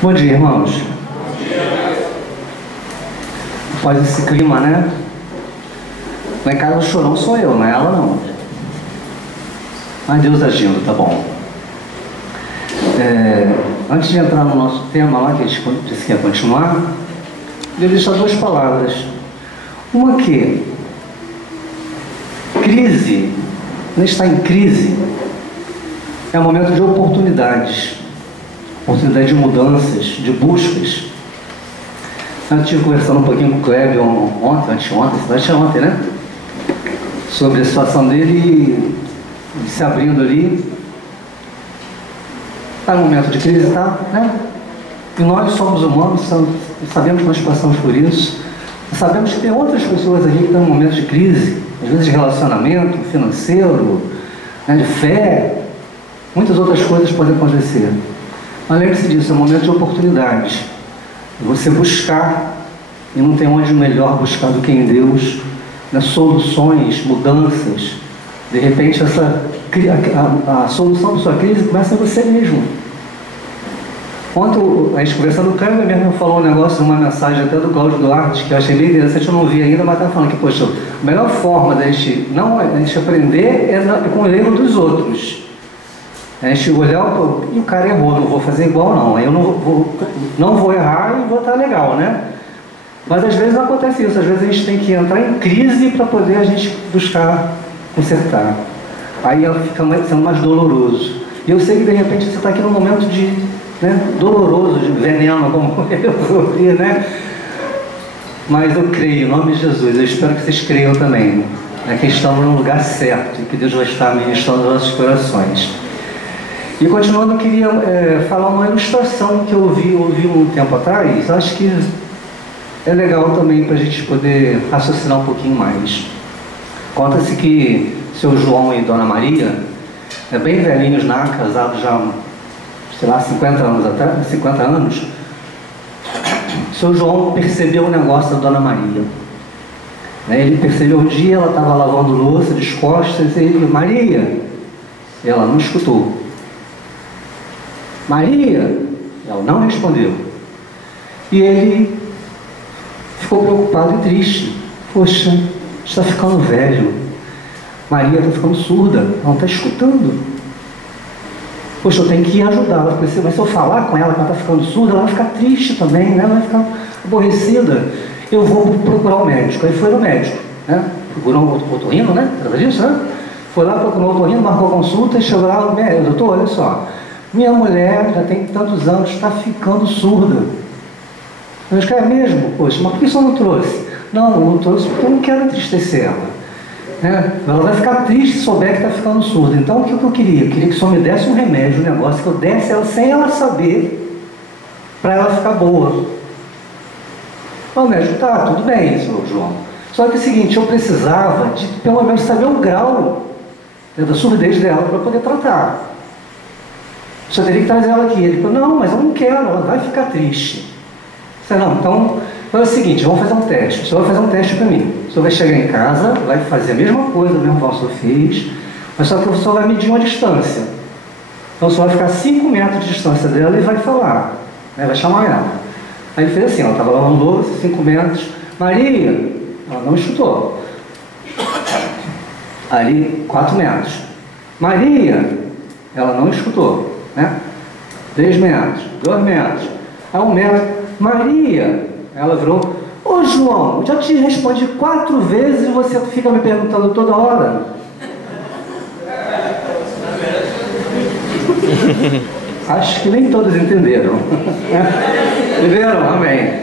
Bom dia, irmãos. Após esse clima, né? Lá em casa o chorão sou eu, não é ela não. Mas Deus agindo, tá bom. Antes de entrar no nosso tema lá, que a gente disse que ia continuar, eu deixar duas palavras. Uma que crise, quando a gente está em crise, é um momento de oportunidades, oportunidade de mudanças, de buscas. Eu estive conversando um pouquinho com o Kleber anteontem, né? Sobre a situação dele se abrindo ali. Está num momento de crise, tá? Né? E nós somos humanos, sabemos que nós passamos por isso. Sabemos que tem outras pessoas aqui que estão em momentos de crise, às vezes de relacionamento financeiro, né, de fé, muitas outras coisas podem acontecer. Mas lembre-se disso, é um momento de oportunidades. Você buscar, e não tem onde melhor buscar do que em Deus, né, soluções, mudanças. De repente, a solução da sua crise começa em você mesmo. Ontem, a gente conversando, o Kleber mesmo falou um negócio, uma mensagem até do Cláudio Duarte, que eu achei bem interessante, eu não vi ainda, mas estava falando que, poxa, a melhor forma da gente aprender é com o erro dos outros. A gente olhar e o cara errou, não vou fazer igual não, eu não vou errar e vou estar legal, né? Mas às vezes não acontece isso, às vezes a gente tem que entrar em crise para poder a gente buscar consertar. Aí fica sendo mais doloroso. E eu sei que de repente você está aqui num momento de, né, doloroso, de veneno, como eu vi, né? Mas eu creio, em nome de Jesus, eu espero que vocês creiam também, né, que estamos no lugar certo e que Deus vai estar ministrando nos nossos corações. E continuando, eu queria falar uma ilustração que eu ouvi um tempo atrás. Acho que é legal também para a gente poder raciocinar um pouquinho mais. Conta-se que seu João e Dona Maria, bem velhinhos lá, casados já, sei lá, 50 anos, seu João percebeu o negócio da Dona Maria. Ele percebeu um dia, ela estava lavando louça, descostas, e ele, Maria, ela não escutou. Maria, ela não respondeu. E ele ficou preocupado e triste. Poxa, está ficando velho. Maria está ficando surda, ela não está escutando. Poxa, eu tenho que ajudá-la. Mas se eu falar com ela que ela está ficando surda, ela vai ficar triste também, né? Ela vai ficar aborrecida. Eu vou procurar o médico. Aí foi no médico, né? Procurou um otorrino, né? Era disso, né? Foi lá, procurou o otorrino, marcou a consulta e chegou lá, doutor, olha só. Minha mulher já tem tantos anos, está ficando surda. Eu disse, é mesmo? Poxa, mas por que o senhor não trouxe? Não trouxe porque eu não quero entristecer ela. Né? Ela vai ficar triste se souber que está ficando surda. Então, o que eu queria? Eu queria que o senhor me desse um remédio, um negócio, que eu desse ela sem ela saber, para ela ficar boa. O médico, tá, tudo bem, senhor João. Só que é o seguinte, eu precisava de, pelo menos, saber o grau, né, da surdez dela para poder tratar. Você teria que trazer ela aqui. Ele falou, não, mas eu não quero, ela vai ficar triste. Eu falei, não, então é o seguinte, vamos fazer um teste. O senhor vai fazer um teste para mim. O senhor vai chegar em casa, vai fazer a mesma coisa, o mesmo que o senhor fez, mas só que o senhor vai medir uma distância. Então o senhor vai ficar a 5 metros de distância dela e vai falar, né, vai chamar ela. Aí ele fez assim, ela estava lavando louça, 5 metros, Maria, ela não escutou. Ali, 4 metros. Maria, ela não escutou. Né? 3 metros, 2 metros, a 1 metro, Maria, ela virou, ô João, eu já te respondi 4 vezes e você fica me perguntando toda hora. Acho que nem todos entenderam. Entenderam? Amém.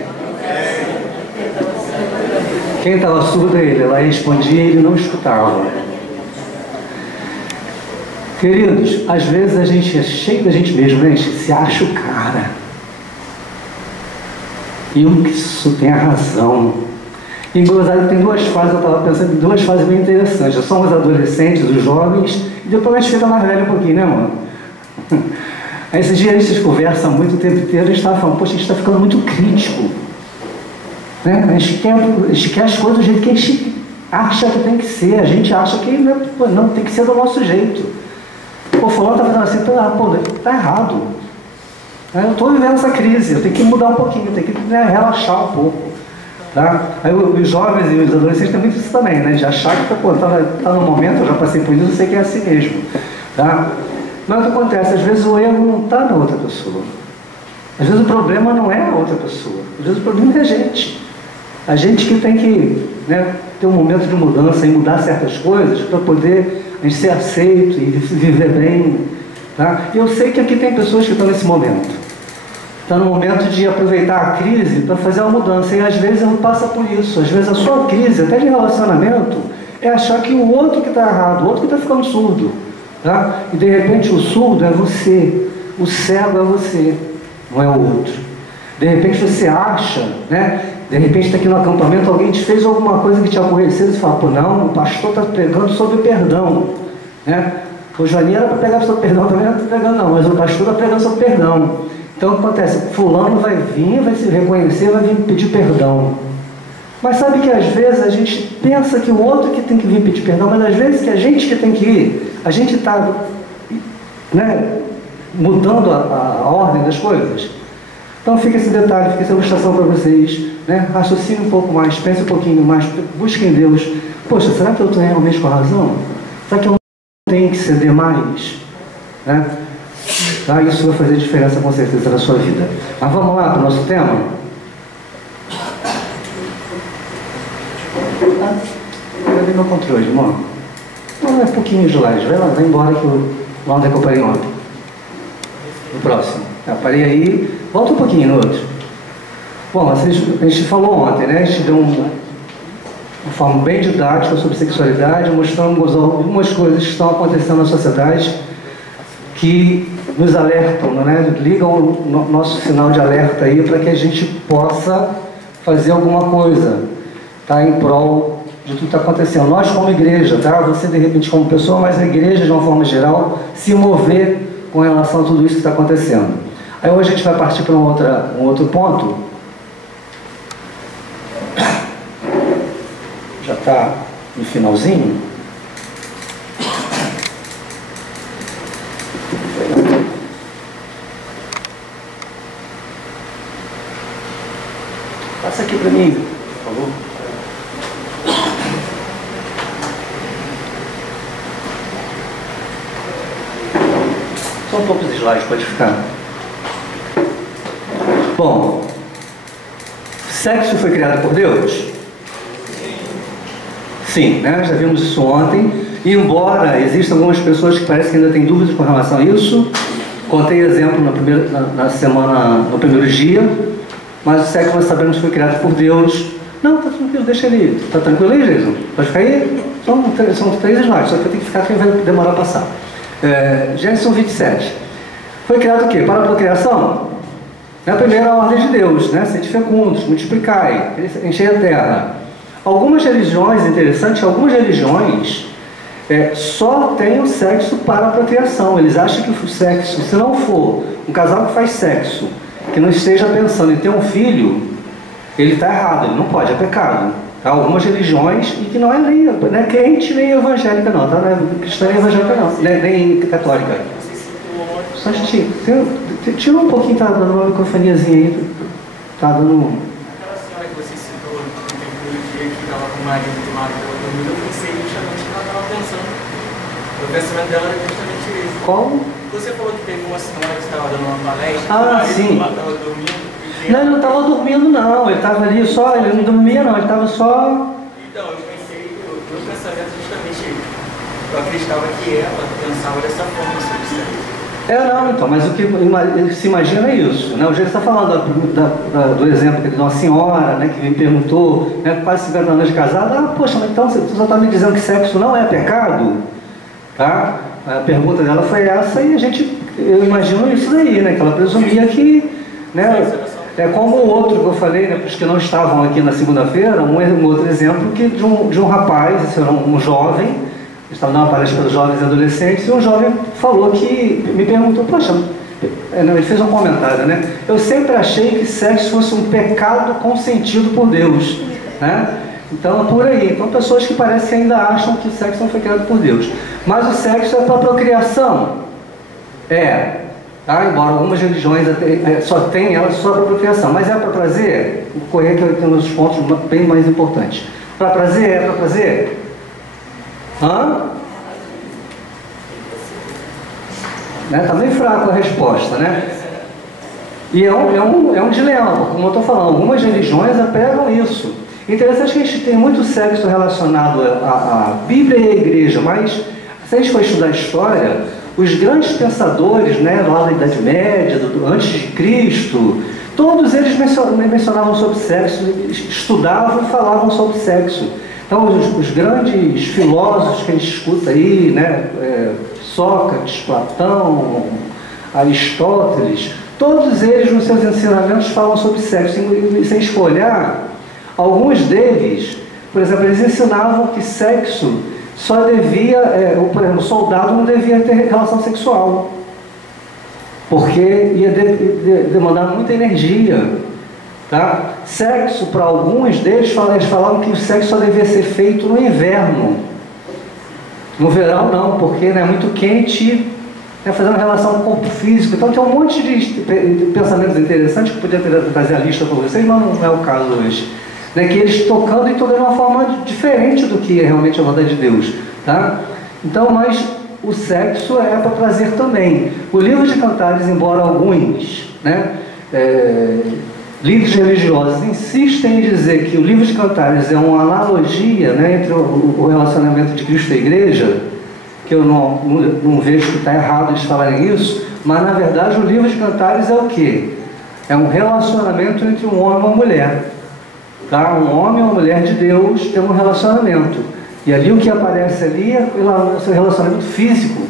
Quem estava surdo é ele, ela respondia e ele não escutava. Queridos, às vezes a gente é cheio da gente mesmo, né? A gente se acha o cara. E o que isso tem a razão. E gozado tem 2 fases, eu estava pensando em 2 fases bem interessantes. São os adolescentes, os jovens, e depois a gente fica mais velho um pouquinho, né, mano? Aí esses dias a gente conversa muito o tempo inteiro, a gente estava falando, poxa, a gente está ficando muito crítico. Né? A gente quer as coisas do jeito que a gente acha que tem que ser. A gente acha que não tem que ser do nosso jeito. O fulano está fazendo assim, tá errado. Eu estou vivendo essa crise, eu tenho que mudar um pouquinho, eu tenho que relaxar um pouco. Tá? Aí os jovens e os adolescentes têm muito isso também, né? De achar que tá no momento, eu já passei por isso, eu sei que é assim mesmo. Tá? Mas o que acontece? Às vezes o erro não está na outra pessoa. Às vezes o problema não é a outra pessoa. Às vezes o problema é a gente. A gente que tem que, né, ter um momento de mudança e mudar certas coisas para poder a gente ser aceito e viver bem. Tá? E eu sei que aqui tem pessoas que estão nesse momento. Está no momento de aproveitar a crise para fazer uma mudança. E às vezes não passa por isso. Às vezes a sua crise, até de relacionamento, é achar que o outro que está errado, o outro que está ficando surdo. Tá? E de repente o surdo é você. O cego é você, não é o outro. De repente você acha, né? De repente está aqui no acampamento, alguém te fez alguma coisa que te aborreceu e você fala, pô, não, o pastor está pregando sobre perdão. Né? O Joaninha era para pregar sobre perdão, também não está pregando não, mas o pastor está pregando sobre perdão. Então o que acontece? Fulano vai vir, vai se reconhecer, vai vir pedir perdão. Mas sabe que às vezes a gente pensa que o outro que tem que vir pedir perdão, mas às vezes que a gente que tem que ir, a gente está, né, mudando a ordem das coisas. Então fica esse detalhe, fica essa ilustração para vocês, né? Raciocine um pouco mais, pense um pouquinho mais, busque em Deus. Poxa, será que eu estou realmente com a razão? Será que eu não tenho que ceder mais? Né? Tá? Isso vai fazer diferença com certeza na sua vida. Mas vamos lá para o nosso tema? Eu vi meu controle, irmão. Não, é pouquinho de slide. Vai embora que eu... Lá onde é que eu parei ontem? No próximo. Eu parei aí. Volta um pouquinho no outro. Bom, a gente falou ontem, né? A gente deu uma forma bem didática sobre sexualidade, mostrando algumas coisas que estão acontecendo na sociedade que nos alertam, né? Ligam o nosso sinal de alerta aí para que a gente possa fazer alguma coisa, tá? Em prol de tudo que está acontecendo. Nós como igreja, tá? Você de repente como pessoa, mas a igreja de uma forma geral, se mover com relação a tudo isso que está acontecendo. Aí hoje a gente vai partir para um outro ponto. Já está no finalzinho. Passa aqui para mim, por favor. Só um pouco de slide, pode ficar. Bom, sexo foi criado por Deus? Sim, né? Já vimos isso ontem. E embora existam algumas pessoas que parecem que ainda têm dúvidas com relação a isso, contei exemplo na semana, no primeiro dia, mas o sexo nós sabemos que foi criado por Deus. Não, tá tranquilo, deixa ele. Tá tranquilo aí, Jason? Pode ficar aí? São 3 slides, só que eu tenho que ficar, que vai demorar a passar. Gênesis 27. Foi criado o quê? Para a procriação? É a primeira ordem de Deus, né? Sede fecundos, multiplicai, enchei a terra. Algumas religiões, interessante, algumas religiões só têm o sexo para a procriação. Eles acham que o sexo, se não for um casal que faz sexo, que não esteja pensando em ter um filho, ele está errado, ele não pode, é pecado. Tá? Algumas religiões, e que não é crente nem evangélica não, tá? Não é cristã nem evangélica não, nem católica. Só tira um pouquinho, tá dando uma microfoniazinha aí, tá dando... Aquela senhora que você citou no dia que estava com o marido ela dormindo, eu pensei justamente que ela estava pensando. O pensamento dela era justamente esse. Qual? Você falou que teve uma senhora que estava dando uma palestra, sim. Estava dormindo. Não, ele não estava dormindo não, ele estava ali só, ele não dormia não, ele estava só... Então, eu pensei, meu pensamento justamente, eu acreditava que ela pensava dessa forma sobre o sexo. Não, então, mas o que ele se imagina é isso, né? O jeito que está falando do exemplo de uma senhora, né, que me perguntou, né, quase 50 anos de casada, poxa, mas então você só está me dizendo que sexo não é pecado? Tá? A pergunta dela foi essa e eu imagino isso daí, né, que ela presumia que, né, é como o outro que eu falei, né, para os que não estavam aqui na segunda-feira, um outro exemplo de um rapaz, esse era um jovem, estava dando uma palestra para os jovens e adolescentes, e um jovem falou que, me perguntou, poxa, ele fez um comentário, né? Eu sempre achei que sexo fosse um pecado consentido por Deus, né? Então, por aí. Então, pessoas que parecem que ainda acham que o sexo não foi criado por Deus. Mas o sexo é para a procriação? tá? Embora algumas religiões só tenham ela só para procriação, mas é para prazer? Vou correr que eu tenho uns pontos bem mais importantes. Para prazer? É para prazer? Hã? Tá meio fraco a resposta, né? E é um dilema, como eu estou falando, algumas religiões apegam isso. Interessante que a gente tem muito sexo relacionado à Bíblia e à igreja, mas se a gente for estudar a história, os grandes pensadores, né, lá da Idade Média, antes de Cristo, todos eles mencionavam sobre sexo, estudavam e falavam sobre sexo. Então, os grandes filósofos que a gente escuta aí, né, Sócrates, Platão, Aristóteles, todos eles nos seus ensinamentos falam sobre sexo. E se a gente for olhar, alguns deles, por exemplo, eles ensinavam que sexo só devia, por exemplo, o soldado não devia ter relação sexual, porque ia demandar muita energia, tá? Sexo, para alguns deles, eles falavam que o sexo só devia ser feito no inverno. No verão não, porque é muito quente, fazendo relação com o corpo físico. Então tem um monte de pensamentos interessantes que eu podia trazer a lista para vocês, mas não é o caso hoje. Que eles tocando e tocando de uma forma diferente do que é realmente a vontade de Deus, tá? Então, mas o sexo é para prazer também. O livro de Cantares, embora alguns, líderes religiosos insistem em dizer que o livro de Cantares é uma analogia, entre o relacionamento de Cristo e a igreja, que eu não vejo que está errado eles falarem isso, mas na verdade o livro de Cantares é o quê? É um relacionamento entre um homem e uma mulher. Tá? Um homem e uma mulher de Deus tem um relacionamento. E ali o que aparece ali é o seu relacionamento físico.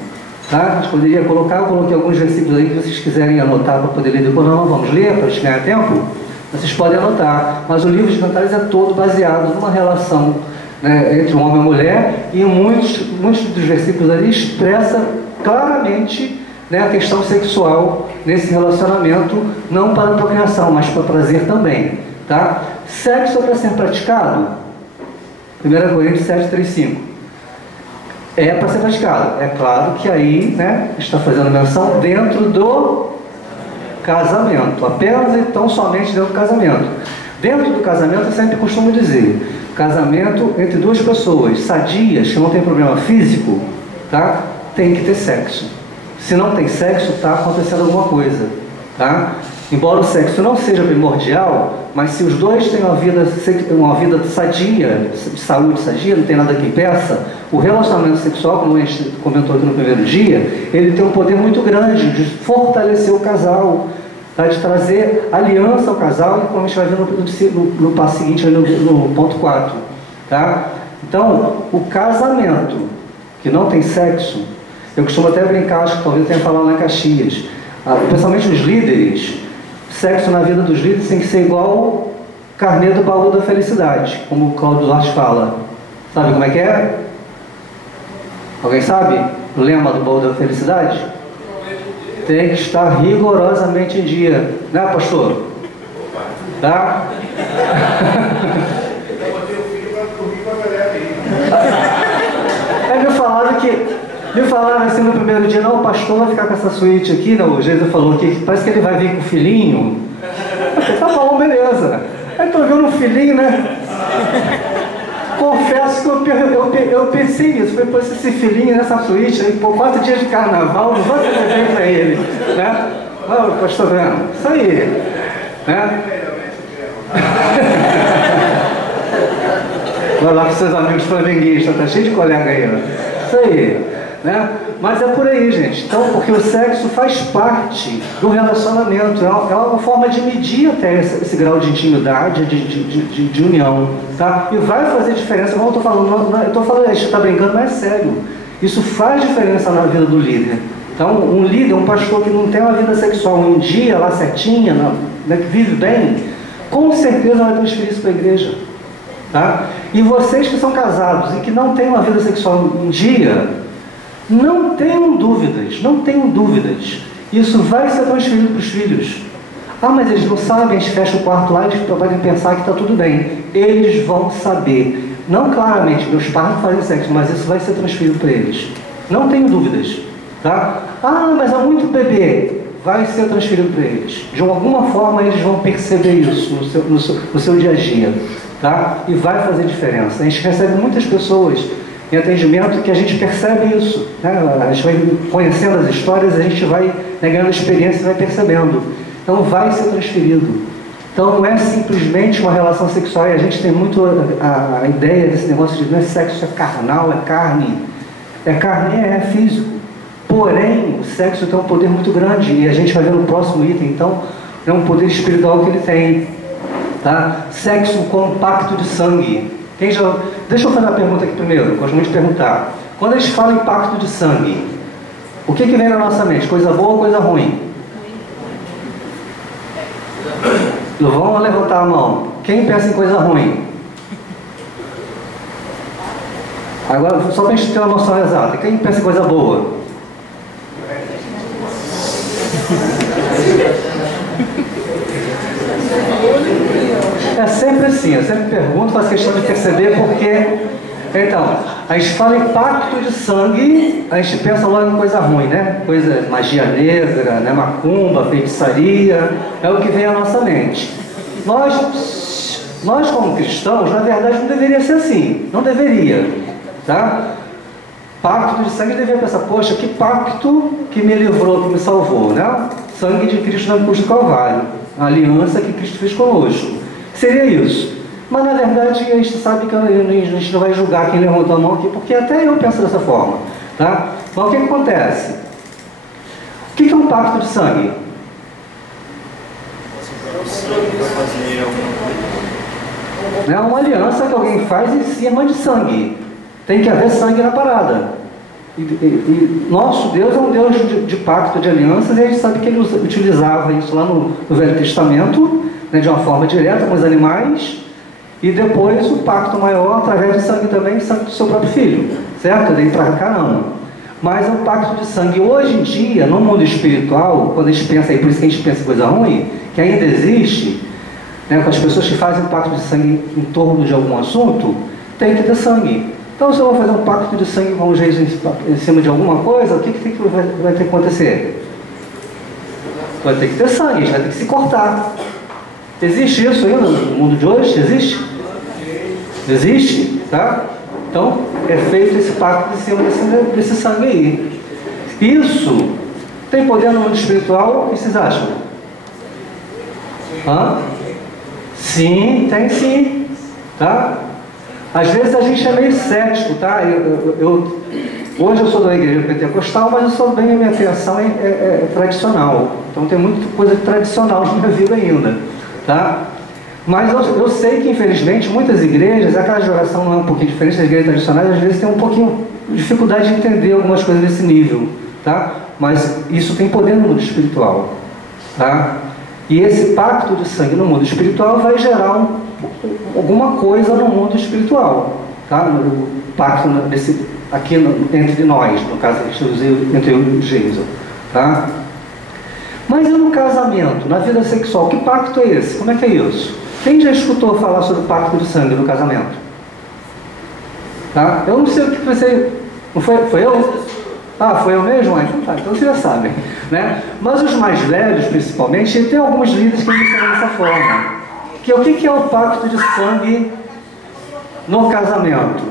Tá? A gente poderia colocar, eu coloquei alguns versículos aí que vocês quiserem anotar para poder ler depois. Não vamos ler para a gente ganhar tempo. Vocês podem anotar. Mas o livro de Cantares é todo baseado numa relação entre um homem e uma mulher, e muitos dos versículos ali expressa claramente a questão sexual nesse relacionamento, não para a procriação, mas para prazer também. Tá? Sexo é para ser praticado? 1 Coríntios 7:3-5. É para ser praticado. É claro que aí está fazendo menção dentro do casamento, apenas então somente dentro do casamento. Dentro do casamento eu sempre costumo dizer, casamento entre duas pessoas sadias, que não tem problema físico, tá? Tem que ter sexo. Se não tem sexo, está acontecendo alguma coisa, tá? Embora o sexo não seja primordial, mas se os dois têm uma vida sadia, de saúde sadia, não tem nada que impeça, o relacionamento sexual, como a gente comentou aqui no primeiro dia, ele tem um poder muito grande de fortalecer o casal, tá? De trazer aliança ao casal, e como a gente vai ver no passo seguinte, no ponto 4. Tá? Então, o casamento que não tem sexo, eu costumo até brincar, acho que talvez tenha falado lá em Caxias, principalmente os líderes, sexo na vida dos líderes tem que ser igual carnê do baú da felicidade, como o Cláudio Duarte fala. Sabe como é que é? Alguém sabe o lema do baú da felicidade? Tem que estar rigorosamente em dia, né, pastor? Tá? Me falaram assim no primeiro dia, não, o pastor vai ficar com essa suíte aqui, não, o Jesus falou aqui, parece que ele vai vir com o filhinho. Eu falei, tá bom, beleza. Aí tô vendo um filhinho, né? Confesso que eu pensei nisso, falei, pô, esse filhinho nessa suíte aí, por 4 dias de carnaval, não vou ter bem pra ele, né? Ô, pastor vendo, isso aí, né? Vai lá com seus amigos flamenguistas, tá cheio de colega aí, ó. Isso aí. Mas é por aí, gente. Então, porque o sexo faz parte do relacionamento, é uma forma de medir até esse grau de intimidade, de união, tá? E vai fazer diferença, como eu estou falando, a gente está brincando, mas é sério. Isso faz diferença na vida do líder. Então, um líder, um pastor que não tem uma vida sexual um dia lá certinha, que vive bem, com certeza vai transferir isso para a igreja, tá? E vocês que são casados e que não têm uma vida sexual um dia, não tenham dúvidas, isso vai ser transferido para os filhos. Ah, mas eles não sabem, a gente fecha o quarto lá e eles podem pensar que está tudo bem. Eles vão saber, não claramente, meus pais não fazem sexo, mas isso vai ser transferido para eles. Não tenho dúvidas, tá? Ah, mas há muito bebê. vai ser transferido para eles. De alguma forma eles vão perceber isso no seu dia a dia, tá? E vai fazer diferença. A gente recebe muitas pessoas em atendimento que a gente percebe isso, né? A gente vai conhecendo as histórias, a gente vai ganhando experiência e vai percebendo. Então vai ser transferido. Então não é simplesmente uma relação sexual, e a gente tem muito a ideia desse negócio de não é sexo, é carnal, é carne. É carne, é físico. Porém, o sexo tem um poder muito grande, e a gente vai ver no próximo item, então, é um poder espiritual que ele tem. Tá? Sexo com pacto de sangue. Deixa eu fazer uma pergunta aqui primeiro, gosto muito de perguntar. Quando a gente fala em pacto de sangue, o que vem na nossa mente? Coisa boa ou coisa ruim? Vamos levantar a mão. Quem pensa em coisa ruim? Agora, só para a gente ter uma noção exata, quem pensa em coisa boa? É sempre assim, eu sempre pergunto, faço questão de perceber porque... Então, a gente fala em pacto de sangue, a gente pensa logo em coisa ruim, né? Coisa, magia negra, né? Macumba, feitiçaria, é o que vem à nossa mente. Nós como cristãos, na verdade, não deveria ser assim, não deveria, tá? Pacto de sangue, deveria pensar, poxa, que pacto que me livrou, que me salvou, né? Sangue de Cristo na cruz do Calvário, a aliança que Cristo fez conosco. Seria isso. Mas na verdade a gente sabe que a gente não vai julgar quem levantou a mão aqui, porque até eu penso dessa forma, tá? Mas o que acontece? O que é um pacto de sangue? É uma aliança que alguém faz em cima de sangue. Tem que haver sangue na parada. E nosso Deus é um Deus de pacto, de alianças, e a gente sabe que ele utilizava isso lá no Velho Testamento, né, de uma forma direta com os animais, e depois o pacto maior através de sangue também, sangue do seu próprio filho, certo? Daí para cá não. Mas é um pacto de sangue. Hoje em dia, no mundo espiritual, quando a gente pensa aí, por isso que a gente pensa em coisa ruim, que ainda existe, né, com as pessoas que fazem um pacto de sangue em torno de algum assunto, tem que ter sangue. Então, se eu vou fazer um pacto de sangue com Jesus em cima de alguma coisa, o que vai ter que acontecer? Vai ter que ter sangue, a gente vai ter que se cortar. Existe isso ainda no mundo de hoje? Existe? Existe, tá? Então, é feito esse pacto em cima desse sangue aí. Isso tem poder no mundo espiritual? O que vocês acham? Hã? Sim, tem sim, tá? Às vezes a gente é meio cético, tá? Hoje eu sou da igreja pentecostal, mas eu sou bem, a minha criação é tradicional. Então tem muita coisa tradicional na minha vida ainda, tá? Mas eu sei que, infelizmente, muitas igrejas, aquela geração não é um pouquinho diferente das igrejas tradicionais, às vezes tem um pouquinho de dificuldade de entender algumas coisas desse nível, tá? Mas isso tem poder no mundo espiritual, tá? E esse pacto de sangue no mundo espiritual vai gerar alguma coisa no mundo espiritual, tá? O pacto aqui entre nós, no caso entre eu e o Jason, tá? Mas e no casamento, na vida sexual, que pacto é esse? Como é que é isso? Quem já escutou falar sobre o pacto de sangue no casamento? Tá? Eu não sei o que você... Não foi eu? Ah, foi eu mesmo? Então tá, então vocês já sabem, né? Mas os mais velhos, principalmente, tem alguns líderes que ensinam dessa forma. Que o que é o pacto de sangue no casamento?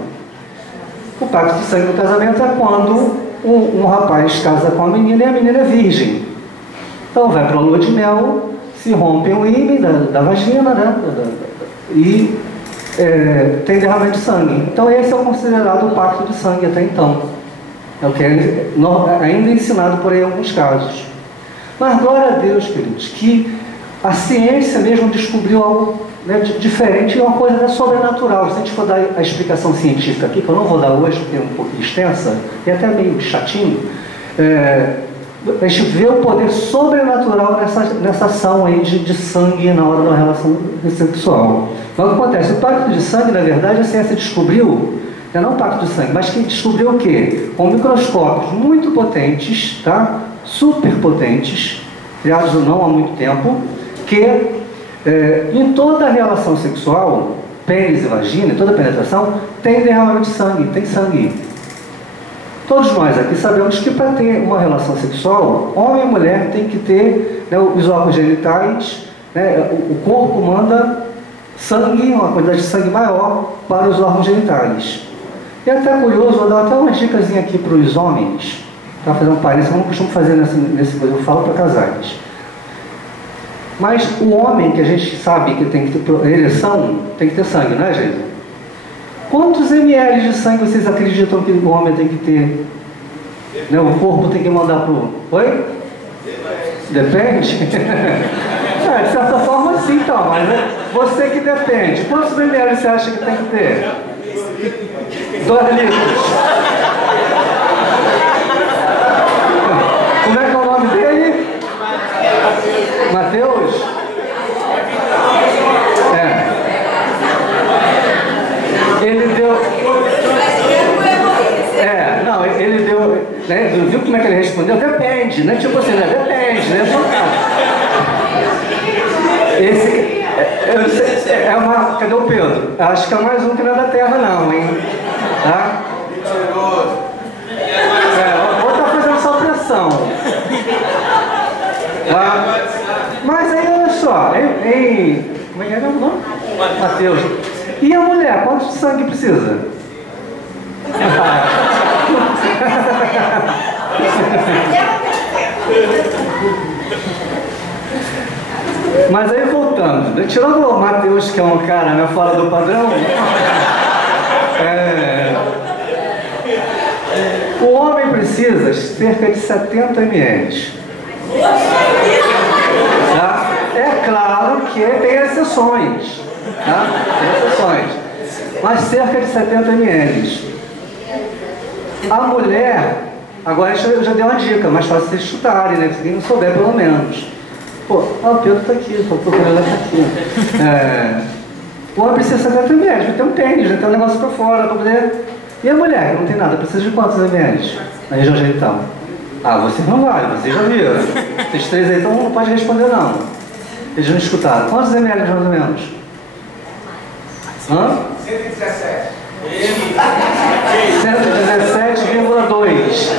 O pacto de sangue no casamento é quando um rapaz casa com a menina e a menina é virgem. Então vai para a lua de mel, se rompe o ímã da vagina, né? E tem derramamento de sangue. Então esse é o considerado o pacto de sangue até então. É o que é ainda ensinado por aí em alguns casos. Mas glória a Deus, queridos, que a ciência mesmo descobriu algo, né, diferente, uma coisa sobrenatural. Se a gente for dar a explicação científica aqui, que eu não vou dar hoje, porque é um pouquinho extensa, e até meio chatinho, a gente vê o poder sobrenatural nessa ação aí de sangue na hora da relação sexual. Então, o que acontece? O pacto de sangue, na verdade, a ciência descobriu, não o pacto de sangue, mas que descobriu o quê? Com microscópios muito potentes, tá? Super potentes, criados não há muito tempo, que em toda a relação sexual, pênis e vagina, em toda a penetração, tem derramamento de sangue, tem sangue. Todos nós aqui sabemos que para ter uma relação sexual, homem e mulher tem que ter, né, os órgãos genitais, né, o corpo manda sangue, uma quantidade de sangue maior para os órgãos genitais. E é até curioso, vou dar até uma dicasinha aqui para os homens, para fazer um parênteses, eu não costumo fazer nesse eu falo para casais. Mas o homem, que a gente sabe que tem que ter ereção, tem que ter sangue, não é, gente? Quantos ml de sangue vocês acreditam que o homem tem que ter? Né? O corpo tem que mandar para o... Oi? Depende? De certa forma sim, então, mas você que depende. Quantos ml você acha que tem que ter? 2 litros. Como é que é o nome dele? Mateus? Ele deu... não, ele deu... Né, viu como é que ele respondeu? Depende, né? Tipo assim, né? Depende, né? Esse... é uma... Cadê o Pedro? Acho que é mais um que não é da Terra, não, hein? Tá? Vou estar fazendo só pressão. Tá? Mas aí, olha só, como é que é o nome? Mateus. E a mulher, quanto de sangue precisa? Mas aí voltando, tirando o Mateus, que é um cara, né, fora do padrão, o homem precisa cerca de 70 ml. Tá? É claro que tem exceções, tá? Tem exceções, mas cerca de 70 ml. A mulher, agora eu já dei uma dica, mais fácil vocês chutarem, né? Se quem não souber, pelo menos. Pô, o Pedro está aqui, estou procurando essa aqui. O homem precisa de 70 ml, tem um tênis, tem um negócio para fora para poder. E a mulher, que não tem nada, precisa de quantos ml na região genital? Ah, vocês não valem, vocês já viram. Vocês 3 aí, então não pode responder não. Eles não escutaram. Quantos ml mais ou menos? Hã? 117. 117,2.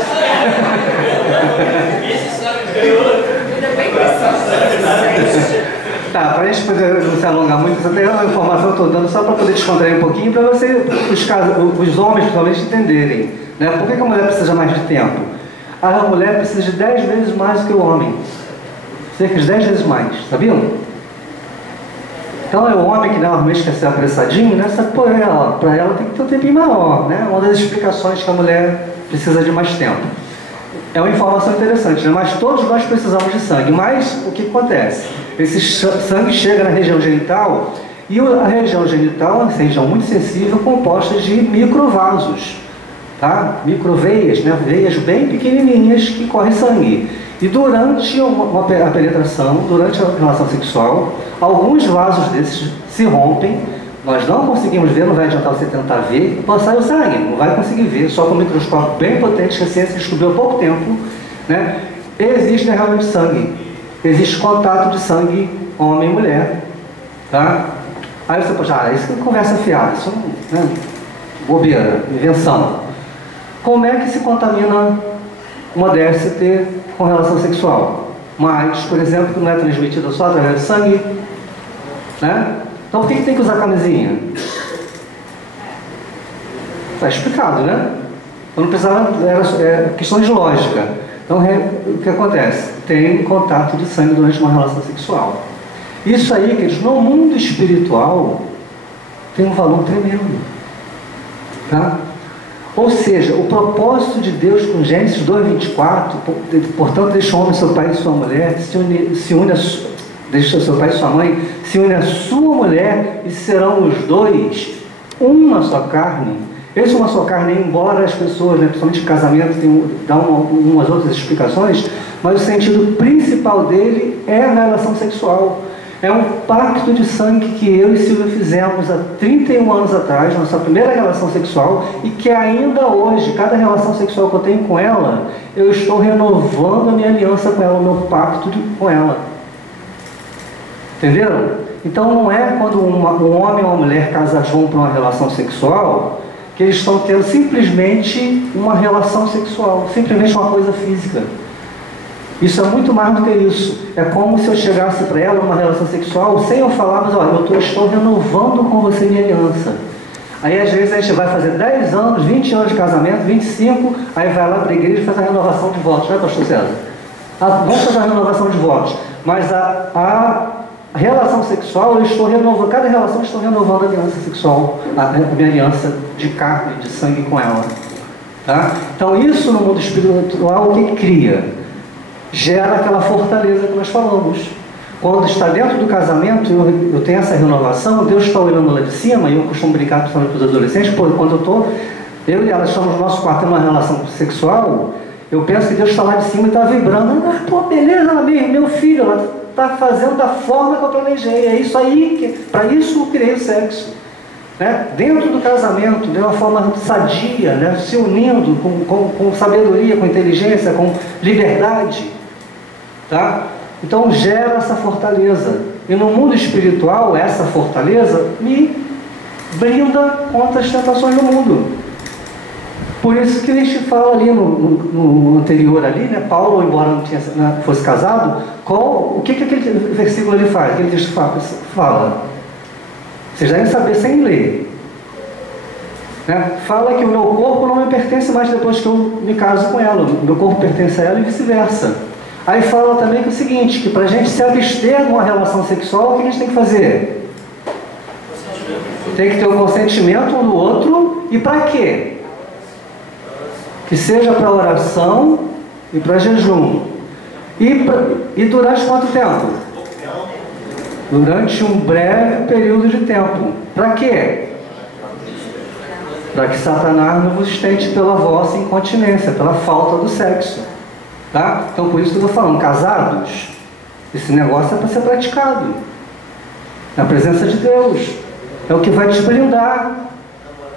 Tá, para a gente poder não se alongar muito, essa tem uma informação que eu estou dando só para poder descontrair um pouquinho, para os homens principalmente entenderem, né? Por que a mulher precisa mais de tempo? A mulher precisa de 10 vezes mais do que o homem, cerca de 10 vezes mais, sabiam? Então é o homem que normalmente quer ser apressadinho, né? Só que para ela tem que ter um tempinho maior, né? Uma das explicações que a mulher precisa de mais tempo. É uma informação interessante, né? Mas todos nós precisamos de sangue. Mas o que acontece? Esse sangue chega na região genital e a região genital é uma região muito sensível, composta de microvasos, tá? Microveias, né? Veias bem pequenininhas que correm sangue. E durante a penetração, durante a relação sexual, alguns vasos desses se rompem. Nós não conseguimos ver, não vai adiantar você tentar ver, sai o sangue, não vai conseguir ver, só com um microscópio bem potente que a ciência descobriu há pouco tempo, né? Existe derramamento de sangue, existe contato de sangue homem e mulher, tá? Aí você pode isso é conversa fiada, isso é bobeira, invenção. Como é que se contamina uma DST com relação sexual? Mas, por exemplo, que não é transmitida só através de sangue, né? Então por que tem que usar camisinha? Está explicado, né? Eu não precisava, era questão de lógica. Então o que acontece? Tem contato de sangue durante uma relação sexual. Isso aí, queridos, no mundo espiritual tem um valor tremendo, tá? Ou seja, o propósito de Deus com Gênesis 2:24, portanto deixa o homem, seu pai e sua mulher, deixa seu pai e sua mãe, se une a sua mulher e serão os dois uma só carne. Esse uma só carne, embora as pessoas, né, principalmente o casamento, dão umas outras explicações, mas o sentido principal dele é a relação sexual. É um pacto de sangue que eu e Silvia fizemos há 31 anos atrás, nossa primeira relação sexual, e que ainda hoje, cada relação sexual que eu tenho com ela, eu estou renovando a minha aliança com ela, o meu pacto com ela. Entenderam? Então não é quando um homem ou uma mulher casados vão para uma relação sexual que eles estão tendo simplesmente uma relação sexual, simplesmente uma coisa física. Isso é muito mais do que isso. É como se eu chegasse para ela numa relação sexual sem eu falar, mas olha, eu estou renovando com você minha aliança. Aí às vezes a gente vai fazer 10 anos, 20 anos de casamento, 25, aí vai lá para a igreja e faz a renovação de votos, né, pastor César? Vamos fazer a renovação de votos. Mas a relação sexual, eu estou renovando, cada relação eu estou renovando a aliança sexual, a minha aliança de carne, de sangue com ela. Tá? Então isso no mundo espiritual, o que cria? Gera aquela fortaleza que nós falamos. Quando está dentro do casamento, eu tenho essa renovação, Deus está olhando lá de cima, e eu costumo brincar principalmente com os adolescentes, quando eu e ela estamos no nosso quarto tendo uma relação sexual, eu penso que Deus está lá de cima e está vibrando. Pô, beleza, meu filho, ela está fazendo da forma que eu planejei. É isso aí, para isso eu criei o sexo. Né? Dentro do casamento, de uma forma sadia, né? Se unindo com sabedoria, com inteligência, com liberdade. Tá? Então gera essa fortaleza. E no mundo espiritual, essa fortaleza me brinda contra as tentações do mundo. Por isso que a gente fala ali no anterior ali, né? Paulo, embora não fosse casado, o que aquele versículo ele faz? Aquele texto fala. Vocês devem saber sem ler. Né? Fala que o meu corpo não me pertence mais depois que eu me caso com ela. O meu corpo pertence a ela e vice-versa. Aí fala também que é o seguinte, que para a gente se abster de uma relação sexual, o que a gente tem que fazer? Tem que ter o consentimento um do outro. E para quê? Que seja para oração e para jejum. E durante quanto tempo? Durante um breve período de tempo. Para quê? Para que Satanás não vos tente pela vossa incontinência, pela falta do sexo. Tá? Então por isso que eu estou falando, casados, esse negócio é para ser praticado. Na presença de Deus. É o que vai te blindar.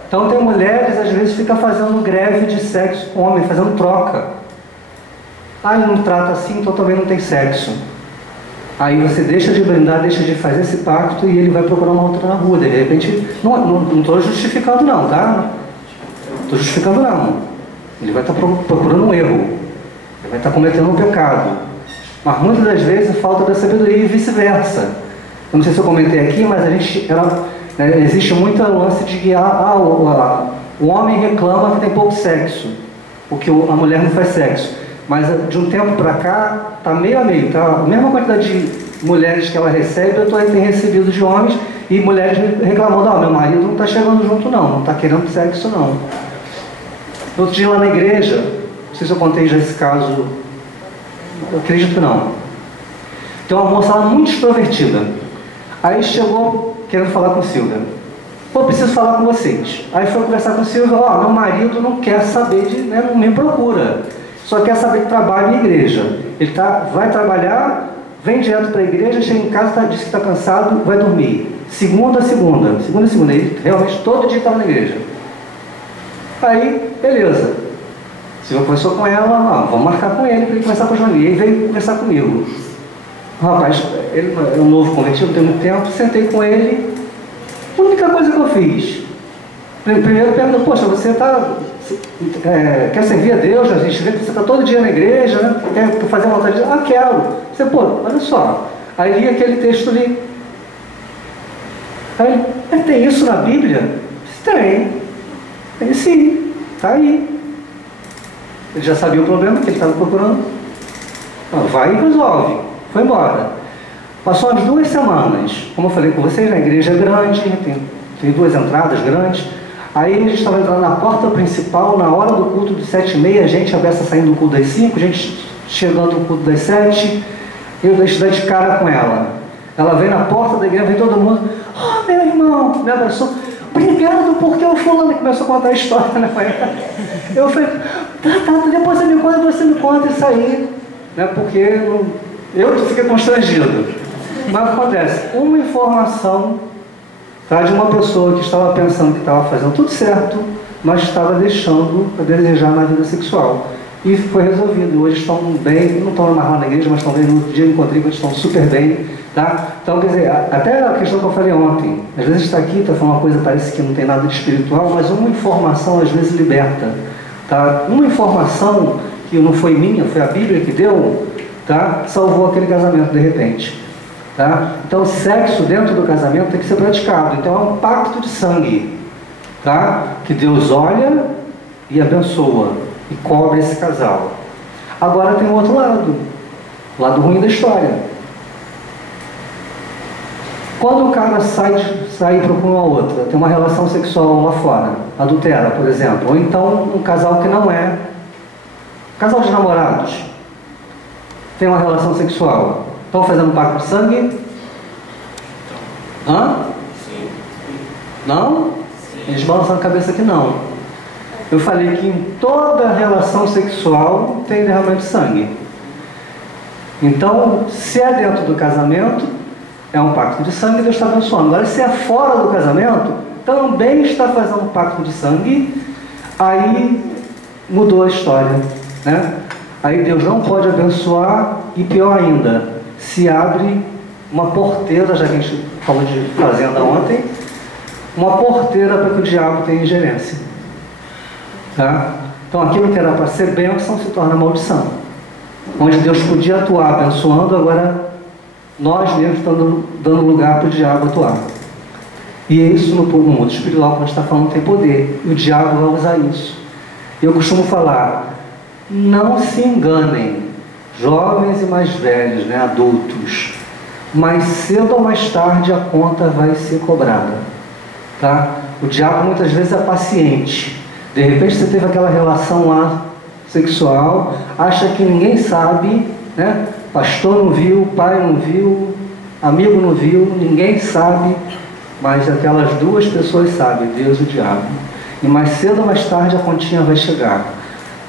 Então tem mulheres, às vezes, fica fazendo greve de sexo com homem, fazendo troca. Ele não trata assim, então também não tem sexo. Aí você deixa de brindar, deixa de fazer esse pacto e ele vai procurar uma outra na rua. De repente, não estou justificando não, tá? Estou justificando não. Ele vai estar procurando um erro. Ele vai estar cometendo um pecado. Mas muitas das vezes falta da sabedoria e vice-versa. Eu não sei se eu comentei aqui, mas existe muito lance de que o homem reclama que tem pouco sexo, porque a mulher não faz sexo. Mas de um tempo para cá, está meio a meio. Tá? A mesma quantidade de mulheres que ela recebe, eu tenho recebido de homens, e mulheres reclamando, meu marido não está chegando junto não está querendo sexo não. Outro dia lá na igreja, não sei se eu contei já esse caso, eu acredito que não. Tem uma moça lá muito extrovertida. Aí chegou querendo falar com o Silvia. Preciso falar com vocês. Aí foi conversar com o Silvia, meu marido não quer saber não me procura. Só quer saber que trabalha em igreja. Ele vai trabalhar, vem direto para a igreja, chega em casa, diz que está cansado, vai dormir. Segunda a segunda. Ele realmente todo dia estava na igreja. Aí, beleza. Silvia conversou com ela, vamos marcar com ele para ele conversar com os amigos. Ele veio conversar comigo. Rapaz, ele é um novo convertido, não tem muito tempo, sentei com ele. A única coisa que eu fiz, primeiro pergunto, poxa, você quer servir a Deus? A gente vê que você está todo dia na igreja, né? Quer fazer uma vontade de Deus? Quero. Você, olha só. Aí li aquele texto ali. Aí, tem isso na Bíblia? Tem sim, está aí. Ele já sabia o problema que ele estava procurando. Vai e resolve. Foi embora. Passou umas 2 semanas. Como eu falei com vocês, a igreja é grande, tem 2 entradas grandes. Aí a gente estava entrando na porta principal, na hora do culto de 7h30, a gente, a Bessa saindo do culto das 5, a gente chegando no culto das 7, eu estudei de cara com ela. Ela veio na porta da igreja, veio todo mundo, meu irmão, me abraçou, obrigado porque o fulano começou a contar a história, né? Eu falei, depois você me conta isso aí, né? Porque eu fiquei constrangido. Mas o que acontece? Uma informação de uma pessoa que estava pensando que estava fazendo tudo certo, mas estava deixando a desejar na vida sexual. E foi resolvido. Hoje estão bem, não estão mais lá na igreja, mas estão bem. No dia eu encontrei, eles estão super bem. Tá? Então, quer dizer, até a questão que eu falei ontem, às vezes está aqui, está falando uma coisa, parece que não tem nada de espiritual, mas uma informação às vezes liberta. Tá? Uma informação que não foi minha, foi a Bíblia que deu, tá? Salvou aquele casamento de repente. Tá? Então, sexo dentro do casamento tem que ser praticado. Então, é um pacto de sangue, tá? Que Deus olha e abençoa e cobre esse casal. Agora tem o outro lado, o lado ruim da história. Quando o cara sai e procura uma outra, tem uma relação sexual lá fora, adultera, por exemplo, ou então um casal que não é, casal de namorados, tem uma relação sexual, estão fazendo pacto de sangue? Hã? Sim. Não? Eles balançam a cabeça que não. Eu falei que em toda relação sexual tem derramamento de sangue. Então, se é dentro do casamento, é um pacto de sangue, Deus está abençoando. Agora, se é fora do casamento, também está fazendo um pacto de sangue, aí mudou a história, né? Aí Deus não pode abençoar, e pior ainda, se abre uma porteira, já que a gente falou de fazenda ontem, uma porteira para que o diabo tenha ingerência. Tá? Então aquilo que era para ser bênção se torna maldição. Onde Deus podia atuar abençoando, agora nós mesmos estamos dando lugar para o diabo atuar. E isso no mundo espiritual, quando a gente está falando, tem poder. E o diabo vai usar isso. Eu costumo falar, não se enganem, jovens e mais velhos, né, adultos. Mais cedo ou mais tarde a conta vai ser cobrada. Tá? O diabo muitas vezes é paciente. De repente você teve aquela relação lá sexual, acha que ninguém sabe, né? Pastor não viu, pai não viu, amigo não viu, ninguém sabe, mas aquelas duas pessoas sabem, Deus e o diabo. E mais cedo ou mais tarde a continha vai chegar.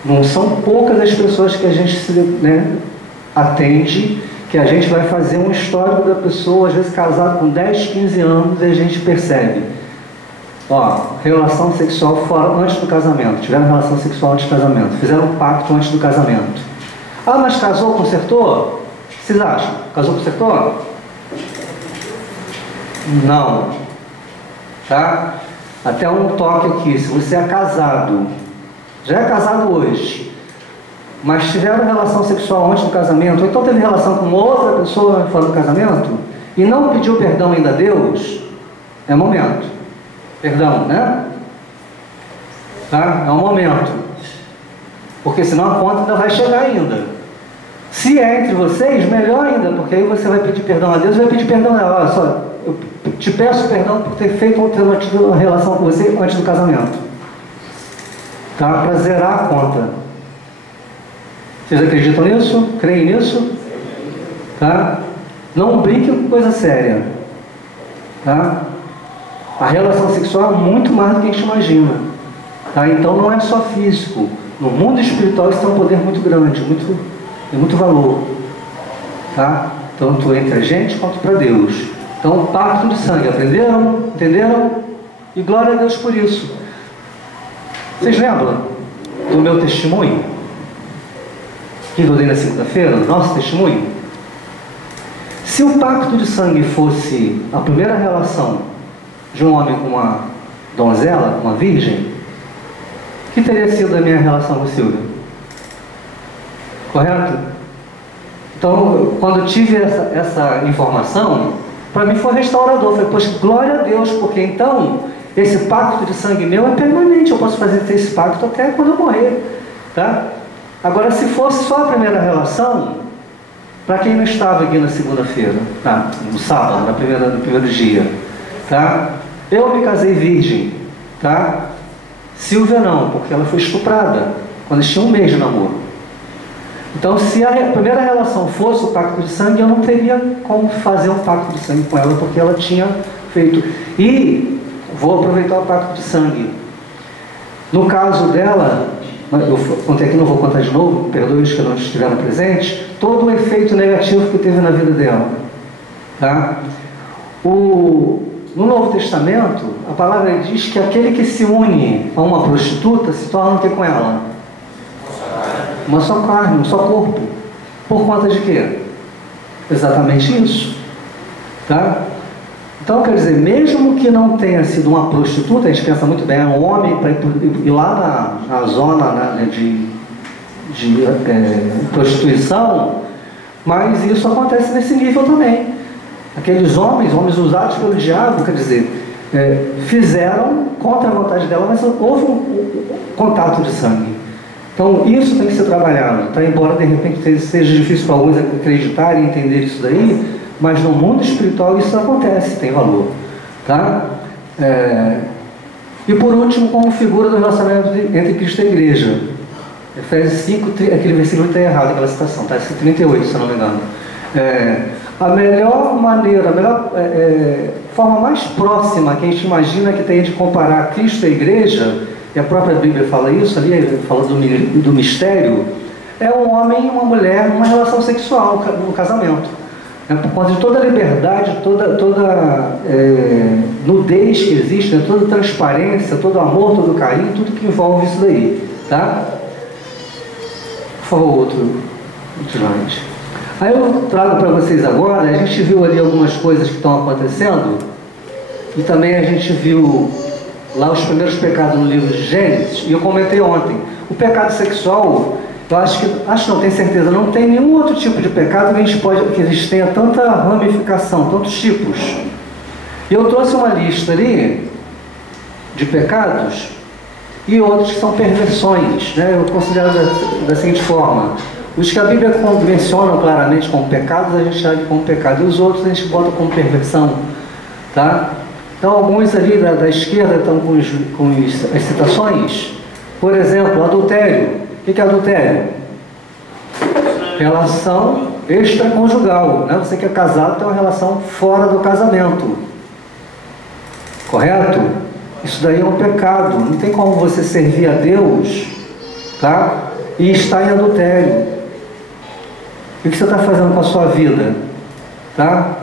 Não são poucas as pessoas que a gente se, né, atende, que a gente vai fazer um histórico da pessoa, às vezes casado com 10, 15 anos, e a gente percebe. Ó, relação sexual fora, antes do casamento. Tiveram relação sexual antes do casamento. Fizeram um pacto antes do casamento. Ah, mas casou, consertou? Vocês acham? Casou, consertou? Não. Tá? Até um toque aqui. Se você é casado, já é casado hoje, mas tiveram relação sexual antes do casamento, ou então teve relação com outra pessoa fora do casamento, e não pediu perdão ainda a Deus, é momento. Perdão, né? Tá? É um momento. Porque senão a conta ainda vai chegar ainda. Se é entre vocês, melhor ainda, porque aí você vai pedir perdão a Deus e vai pedir perdão a ela. Olha só, eu te peço perdão por ter feito ou ter mantido uma relação com você antes do casamento. Tá? Para zerar a conta. Vocês acreditam nisso? Creem nisso? Tá? Não brinque com coisa séria. Tá? A relação sexual é muito mais do que a gente imagina. Tá? Então não é só físico. No mundo espiritual isso tem um poder muito grande, tem muito valor. Tá? Tanto entre a gente quanto para Deus. Então, pacto de sangue, aprenderam? Entenderam? E glória a Deus por isso. Vocês lembram do meu testemunho? Que eu dei na segunda-feira, nosso testemunho? Se o pacto de sangue fosse a primeira relação de um homem com uma donzela, uma virgem, que teria sido a minha relação com Silvia? Correto? Então, quando eu tive essa informação, para mim foi restaurador. Falei, poxa, glória a Deus, porque então esse pacto de sangue meu é permanente. Eu posso fazer esse pacto até quando eu morrer. Tá? Agora, se fosse só a primeira relação, para quem não estava aqui na segunda-feira, tá? No sábado, no primeiro dia, tá? Eu me casei virgem, tá? Silvia não, porque ela foi estuprada quando eles tinham um mês de namoro. Então, se a primeira relação fosse o pacto de sangue, eu não teria como fazer um pacto de sangue com ela, porque ela tinha feito. E vou aproveitar o pacto de sangue. No caso dela, eu contei aqui, não vou contar de novo, perdoe os que não estiveram presentes, todo o efeito negativo que teve na vida dela. Tá? No Novo Testamento, a palavra diz que aquele que se une a uma prostituta se torna o que com ela? Uma só carne, um só corpo. Por conta de quê? Exatamente isso. Tá? Então, quer dizer, mesmo que não tenha sido uma prostituta, a gente pensa muito bem, é um homem para ir lá na zona, né, de prostituição, mas isso acontece nesse nível também. Aqueles homens usados pelo diabo, quer dizer, fizeram contra a vontade dela, mas houve um contato de sangue. Então, isso tem que ser trabalhado, tá? Embora de repente seja difícil para alguns acreditarem e entender isso daí, mas no mundo espiritual isso acontece, tem valor. Tá? E por último, como figura do relacionamento entre Cristo e a Igreja. Efésios 5, aquele versículo está errado, aquela citação, está escrito 38, se eu não me engano. A melhor maneira, forma mais próxima que a gente imagina que tem de comparar Cristo e a Igreja, e a própria Bíblia fala isso, ali fala do mistério, é um homem e uma mulher numa relação sexual, no casamento. Por conta de toda a liberdade, toda nudez que existe, né? Toda transparência, todo amor, todo carinho, tudo que envolve isso daí. Tá? Por favor, outro slide. Aí eu trago para vocês agora, a gente viu ali algumas coisas que estão acontecendo, e também a gente viu lá os primeiros pecados no livro de Gênesis, e eu comentei ontem, o pecado sexual, eu acho não tenho certeza, não tem nenhum outro tipo de pecado que a gente tenha tanta ramificação, tantos tipos. E eu trouxe uma lista ali de pecados e outros que são perversões, né? Eu considero da seguinte forma: os que a Bíblia menciona claramente como pecados, a gente chama como pecado, e os outros a gente bota como perversão, tá? Então alguns ali da esquerda estão com as citações. Por exemplo, adultério. O que é adultério? Relação extraconjugal, né? Você que é casado tem uma relação fora do casamento, correto? Isso daí é um pecado. Não tem como você servir a Deus, tá? E estar em adultério. O que você está fazendo com a sua vida, tá?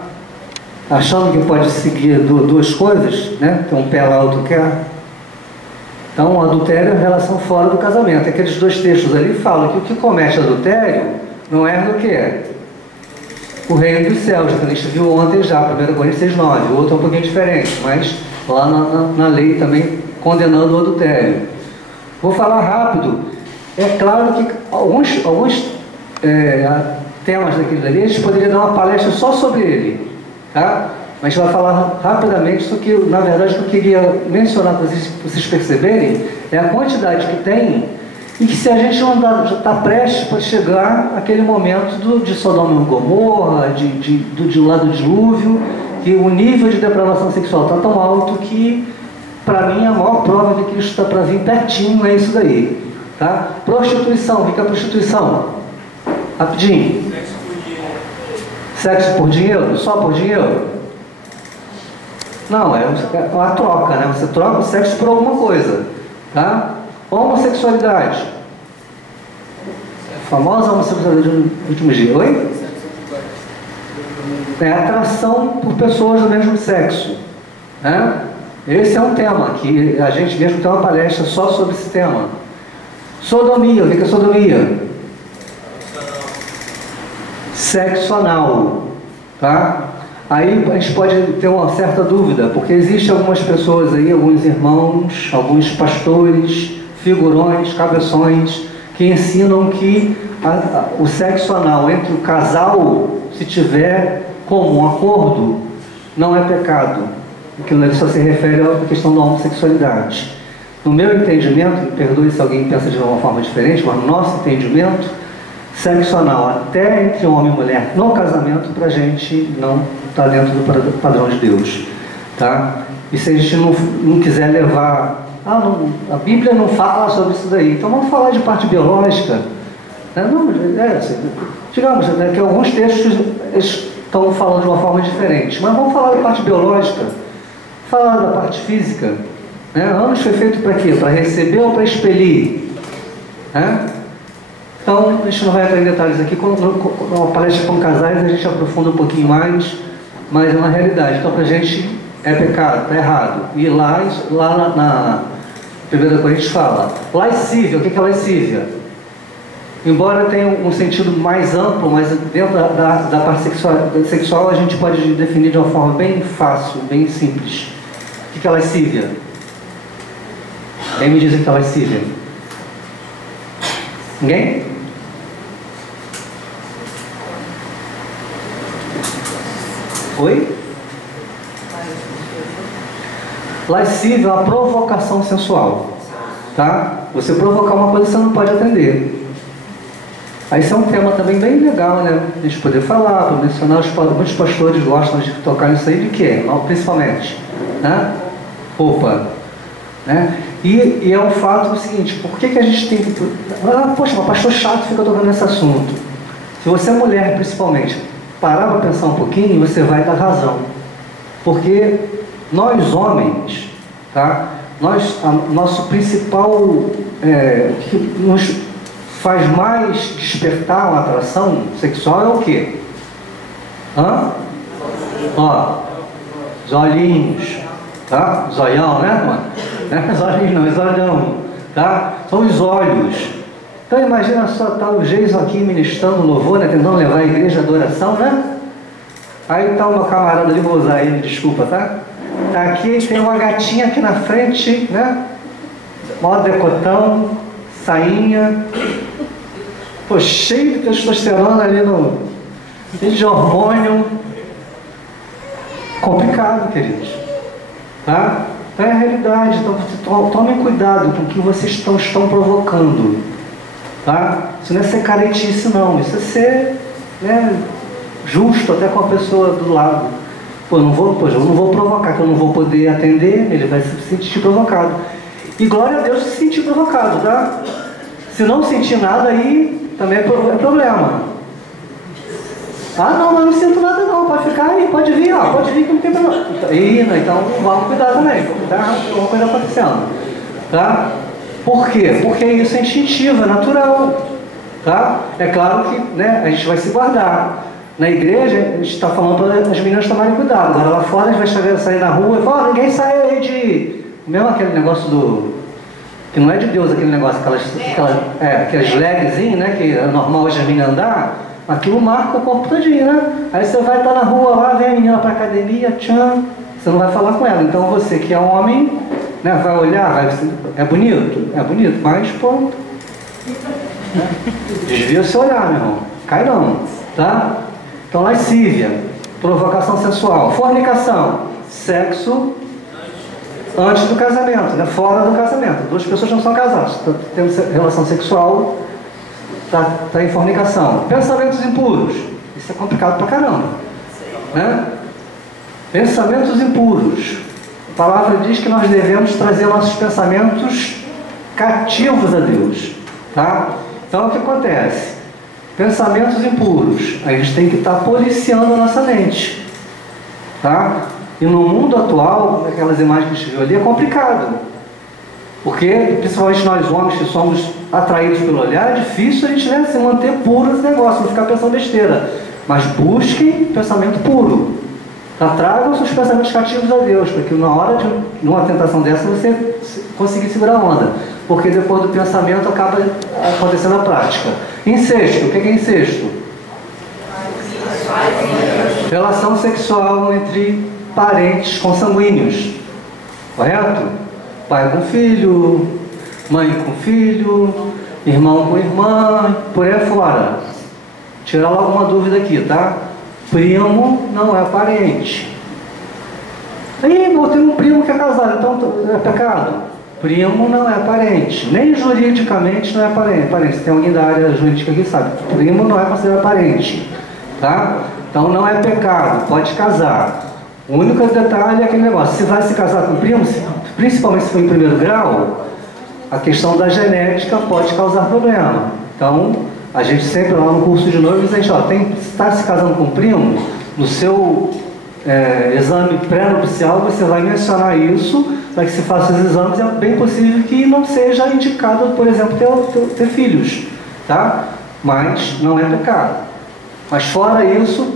Achando que pode seguir duas coisas, né? Tem um pé lá, outro quer. Então, o adultério é relação fora do casamento. Aqueles dois textos ali falam que o que comete adultério não é do que é o reino dos céus, que a gente viu ontem já, 1 Coríntios 6,9. O outro é um pouquinho diferente, mas lá na lei também condenando o adultério. Vou falar rápido. É claro que alguns temas daqueles ali, a gente poderia dar uma palestra só sobre ele, tá? Mas a gente vai falar rapidamente, isso que, na verdade, o que eu queria mencionar para vocês perceberem é a quantidade que tem, e que se a gente não já está prestes para chegar aquele momento de Sodoma e Gomorra, lá do dilúvio, que o nível de depravação sexual está tão alto que, para mim, a maior prova de que isso está para vir pertinho é isso daí. Tá? Prostituição, o que é prostituição? Rapidinho. Sexo por dinheiro? Só por dinheiro? Não, é uma troca, né? Você troca o sexo por alguma coisa, tá? Homossexualidade. A famosa homossexualidade dos últimos dias. Oi? É atração por pessoas do mesmo sexo, né? Esse é um tema que a gente mesmo tem uma palestra só sobre esse tema. Sodomia, o que é sodomia? Sexo anal, tá? Aí a gente pode ter uma certa dúvida, porque existem algumas pessoas aí, alguns irmãos, alguns pastores, figurões, cabeções, que ensinam que o sexo anal entre o casal, se tiver como um acordo, não é pecado. Aquilo ali só se refere à questão da homossexualidade. No meu entendimento, me perdoe se alguém pensa de uma forma diferente, mas no nosso entendimento, sexo anal até entre homem e mulher no casamento, para a gente não está dentro do padrão de Deus, tá? E se a gente não quiser levar, a Bíblia não fala sobre isso daí, então vamos falar de parte biológica, né? Digamos, né, que alguns textos estão falando de uma forma diferente, mas vamos falar da parte biológica, falar da parte física, né? Ânus foi feito para quê? Para receber ou para expelir, né? Então, a gente não vai entrar em detalhes aqui. Na palestra com casais, a gente aprofunda um pouquinho mais, mas é uma realidade. Então, para a gente, é pecado, está errado. E lá na 1 Coríntios fala, lascívia, o que é lascívia? embora tenha um sentido mais amplo, mas dentro da parte sexual a gente pode definir de uma forma bem fácil, bem simples. O que é lascívia? Quem me diz o que é lascívia? Ninguém? Oi? Lascívia é uma provocação sensual, tá? Você provocar uma coisa que você não pode atender. Aí isso é um tema também bem legal, né? A gente poder falar, para mencionar, muitos pastores gostam de tocar nisso aí de quê? Principalmente, né? Roupa, né? E é um fato do seguinte, por que a gente tem que... poxa, mas pastor chato fica tocando nesse assunto. Se você é mulher, principalmente, parar para pensar um pouquinho, você vai dar razão. Porque nós homens, tá? Nosso principal, que nos faz mais despertar uma atração sexual é o quê? Ó, os olhinhos, tá? Zoião, né, mano? Não é os olhinhos não, os olhão, tá? São os olhos. Então imagina só, tá o Jason aqui ministrando louvor, né? Tentando levar a igreja à adoração, né? Aí tá o meu camarada ali, vou usar ele, desculpa, tá? Tá aqui, tem uma gatinha aqui na frente, né? Mó decotão, sainha, pô, cheio de testosterona ali no... de hormônio. Complicado, queridos. Tá? É a realidade. Então, tomem cuidado com o que vocês estão provocando. Tá? Isso não é ser caretice, não. Isso é ser, né, justo até com a pessoa do lado. Pô, eu não vou provocar, que eu não vou poder atender, ele vai se sentir provocado. E glória a Deus se sentir provocado, tá? Se não sentir nada, aí também é problema. Ah, não, mas não sinto nada não, pode ficar aí, pode vir, ó, pode vir que não tem problema. Então vamos cuidar também, tá? Alguma coisa acontecendo, tá? Por quê? Porque isso é instintivo, é natural, tá? É claro que, né, a gente vai se guardar. Na igreja, a gente está falando para as meninas tomarem cuidado. Agora lá fora, a gente vai sair na rua e falar, ninguém sai aí de... Mesmo aquele negócio do... que não é de Deus aquele negócio, aquelas legzinhas, né, que é normal hoje as meninas andar, aquilo marca o corpo todinho, né? Aí você vai estar na rua lá, vem a menina para academia, tchan, você não vai falar com ela. Então você que é homem, né, vai olhar, é bonito, mas pô, né? Desvia o seu olhar, meu irmão, cai não, tá? Então lascívia, provocação sensual, fornicação, sexo antes do casamento, né? Fora do casamento. Duas pessoas não são casadas, tendo relação sexual, tá em fornicação. Pensamentos impuros, isso é complicado pra caramba, né? Pensamentos impuros, a palavra diz que nós devemos trazer nossos pensamentos cativos a Deus, tá? Então o que acontece? Pensamentos impuros, a gente tem que estar policiando a nossa mente, tá? E no mundo atual, aquelas imagens que a gente viu ali, é complicado. Porque, principalmente nós homens que somos atraídos pelo olhar, é difícil a gente, né, se manter puro nesse negócio, não ficar pensando besteira. Mas busquem pensamento puro. Tá? Tragam seus pensamentos cativos a Deus, para que na hora de uma tentação dessa você conseguir segurar a onda. Porque depois do pensamento acaba acontecendo a prática. Incesto, o que é incesto? Relação sexual entre parentes consanguíneos, correto? Pai com filho, mãe com filho, irmão com irmã, por aí fora. Tirar logo uma dúvida aqui, tá? Primo não é parente. Aí, eu tenho um primo que é casado, então é pecado? Primo não é parente, nem juridicamente não é parente. Se tem alguém da área jurídica que sabe, primo não é considerado parente, tá? Então não é pecado, pode casar. O único detalhe é aquele negócio, se vai se casar com primo, principalmente se for em primeiro grau, a questão da genética pode causar problema. Então, a gente sempre lá no curso de noivos, a gente está se casando com primo, no seu exame pré-nupcial você vai mencionar isso, para que se faça os exames, é bem possível que não seja indicado, por exemplo, ter filhos, tá? Mas não é pecado. Mas fora isso,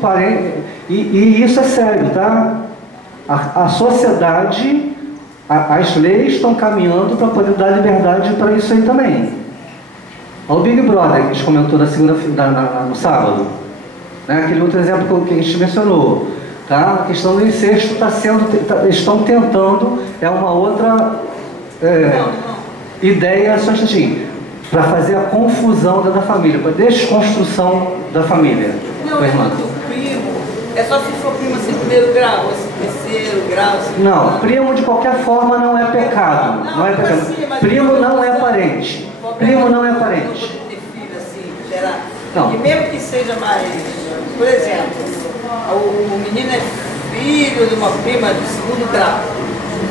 e isso é sério, tá? A sociedade, as leis estão caminhando para poder dar liberdade para isso aí também. Olha o Big Brother, que a gente comentou no sábado. Né? Aquele outro exemplo que a gente mencionou. Tá? A questão do incesto estão tentando, é uma outra ideia, só assim, para fazer a confusão da família, para a desconstrução da família. Não, primo, é só se for primo assim, primeiro grau, assim, terceiro grau. Assim, não, primo de qualquer forma não é pecado. Não é pecado. Assim, primo não é parente. Primo não é parente. Não pode ter filho assim, gerar. Não. E mesmo que seja mais, por exemplo, o menino é filho de uma prima de segundo grau.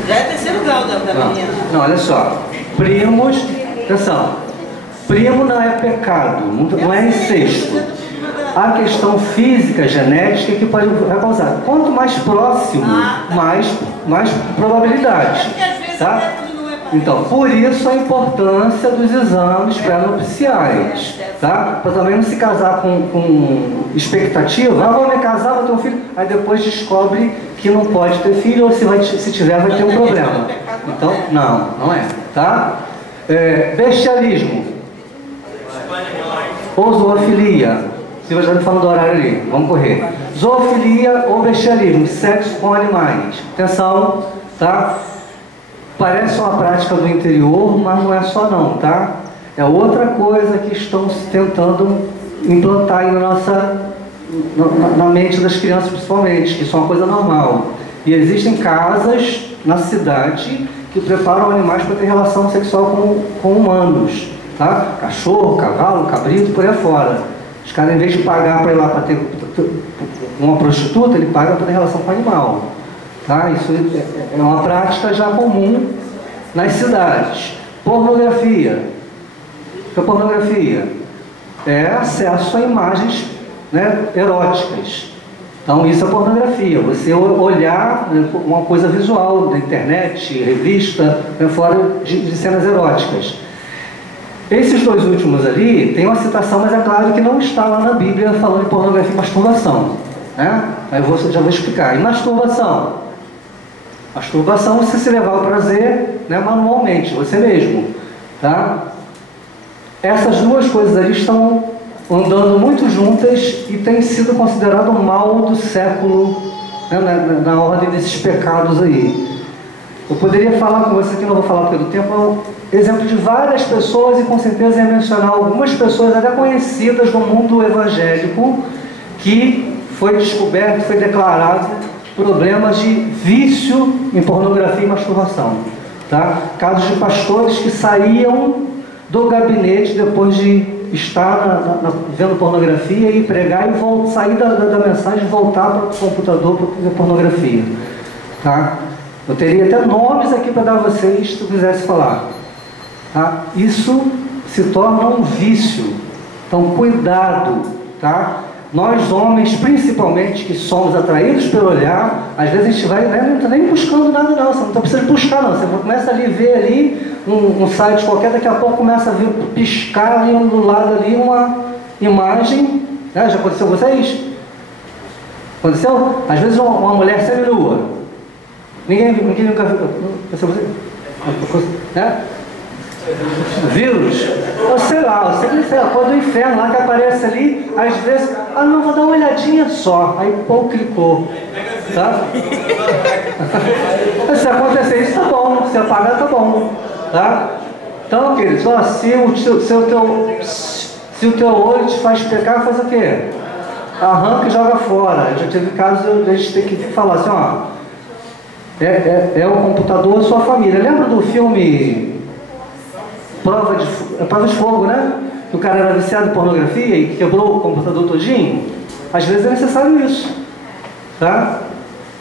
Já é terceiro grau da menina. Não, olha só. Primos, atenção. Primo não é pecado, não é incesto. A questão física, genética, que pode causar. Quanto mais próximo, mais probabilidade. Tá? Então, por isso a importância dos exames pré-nupciais. Tá? Para também não se casar com expectativa. Vou me casar, vou ter um filho. Aí depois descobre que não pode ter filho, ou se tiver vai ter um problema. Então, não é. Tá? Bestialismo. Ou zoofilia. Silvia já está falando do horário ali, vamos correr. Zoofilia ou bestialismo, sexo com animais. Atenção, tá? Parece uma prática do interior, mas não é só não, tá? É outra coisa que estão tentando implantar aí na mente das crianças principalmente, que isso é uma coisa normal. E existem casas na cidade que preparam animais para ter relação sexual com humanos, tá? Cachorro, cavalo, cabrito, por aí fora. Os caras, em vez de pagar para ir lá para ter uma prostituta, ele paga para ter relação com o animal. Tá? Isso é uma prática já comum nas cidades. Pornografia. O que é pornografia? É acesso a imagens, né, eróticas. Então isso é pornografia. Você olhar uma coisa visual da internet, revista, fora de cenas eróticas. Esses dois últimos ali, tem uma citação, mas é claro que não está lá na Bíblia falando de pornografia e masturbação. Né? Aí já vou explicar. E masturbação? Masturbação você se levar ao prazer, né, manualmente, você mesmo. Tá? Essas duas coisas ali estão andando muito juntas e tem sido considerado o mal do século, né, na ordem desses pecados aí. Eu poderia falar com você, que não vou falar porque do tempo, exemplo de várias pessoas, e com certeza ia mencionar algumas pessoas até conhecidas no mundo evangélico, que foi descoberto, foi declarado problemas de vício em pornografia e masturbação. Tá? Casos de pastores que saíam do gabinete depois de estar vendo pornografia e pregar e sair da mensagem e voltar para o computador para ver pornografia. Tá? Eu teria até nomes aqui para dar a vocês, se eu quisesse falar. Tá? Isso se torna um vício. Então, cuidado. Tá? Nós, homens, principalmente, que somos atraídos pelo olhar, às vezes a gente vai, né, não está nem buscando nada não, você não está precisando buscar não, você começa ali a ver ali um site qualquer, daqui a pouco começa a ver, piscar ali do lado ali uma imagem, né? Já aconteceu com vocês? Aconteceu? Às vezes uma mulher seminua, ninguém nunca viu, aconteceu com você? Né? Vírus? Ou sei lá, a coisa do inferno lá que aparece ali, às vezes, não, vou dar uma olhadinha só, aí pô, clicou, tá? Se acontecer isso, tá bom, se apagar, tá bom, tá? Então, queridos, ó, se o teu olho te faz pecar, faz o quê? Arranca e joga fora. Já teve casos de a gente ter que falar assim, ó, é o computador, sua família. Lembra do filme Prova de Fogo, né? Que o cara era viciado em pornografia e quebrou o computador todinho. Às vezes é necessário isso, tá?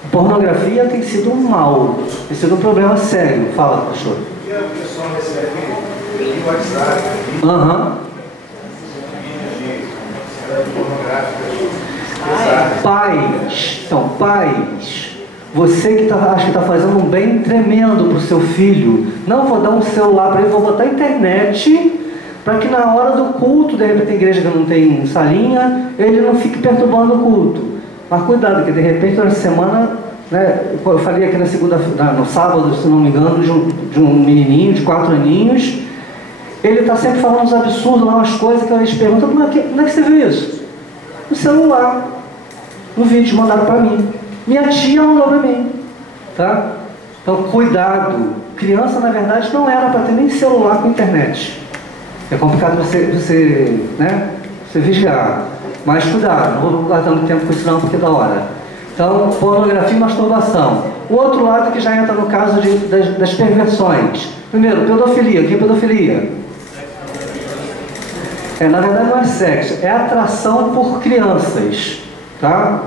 A pornografia tem sido um mal, tem sido um problema sério. Fala, pastor. E a pessoa recebe em WhatsApp, pornográficas, pais, então, pais, você que acha que está fazendo um bem tremendo para o seu filho, não vou dar um celular para ele, vou botar a internet, para que na hora do culto, de repente a igreja que não tem salinha, ele não fique perturbando o culto. Mas cuidado, que de repente na semana, né, eu falei aqui no sábado, se não me engano, de um menininho de 4 aninhos, ele está sempre falando uns absurdos lá, umas coisas que eles perguntam, como é que você viu isso? No celular, no vídeo mandaram para mim. Minha tia mandou para mim, tá? Então, cuidado. Criança, na verdade, não era para ter nem celular com internet. É complicado você vigiar. Mas cuidado, não vou guardar muito tempo com isso não, porque é da hora. Então, pornografia e masturbação. O outro lado que já entra no caso das perversões. Primeiro, pedofilia. O que é pedofilia? Na verdade não é sexo, é atração por crianças, tá?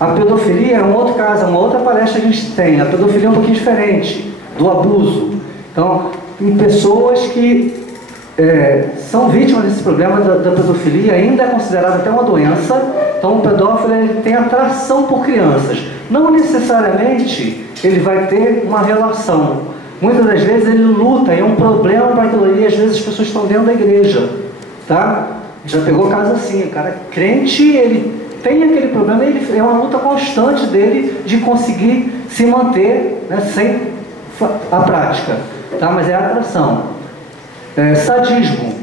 A pedofilia é um outro caso, é uma outra palestra que a gente tem. A pedofilia é um pouquinho diferente do abuso. Então, tem pessoas que são vítimas desse problema da pedofilia, ainda é considerada até uma doença. Então, o pedófilo ele tem atração por crianças. Não necessariamente ele vai ter uma relação. Muitas das vezes ele luta, é um problema para aquilo, e às vezes as pessoas estão dentro da igreja. Tá? Já pegou caso assim, o cara crente, ele tem aquele problema, é uma luta constante dele de conseguir se manter, né, sem a prática, tá? Mas é a atração. Sadismo,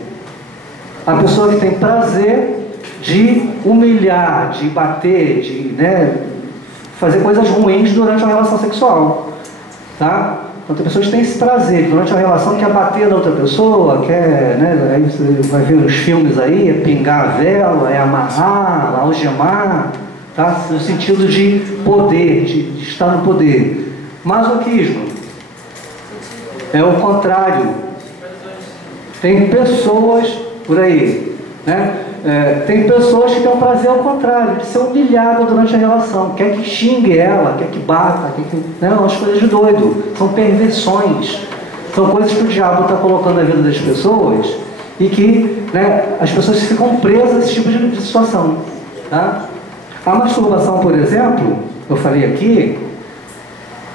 a pessoa que tem prazer de humilhar, de bater, de fazer coisas ruins durante uma relação sexual, tá? Então, tem pessoas que têm esse prazer, durante a relação quer bater na outra pessoa, quer, aí você vai ver os filmes aí, é pingar a vela, é amarrar, algemar, tá? No sentido de poder, de estar no poder. Masoquismo é o contrário. Tem pessoas por aí, tem pessoas que têm um prazer ao contrário, de ser humilhada durante a relação, quer que xingue ela, quer que bata, umas coisas de doido, são perversões, são coisas que o diabo está colocando na vida das pessoas e que as pessoas ficam presas a esse tipo de situação, tá? A masturbação, por exemplo, eu falei aqui,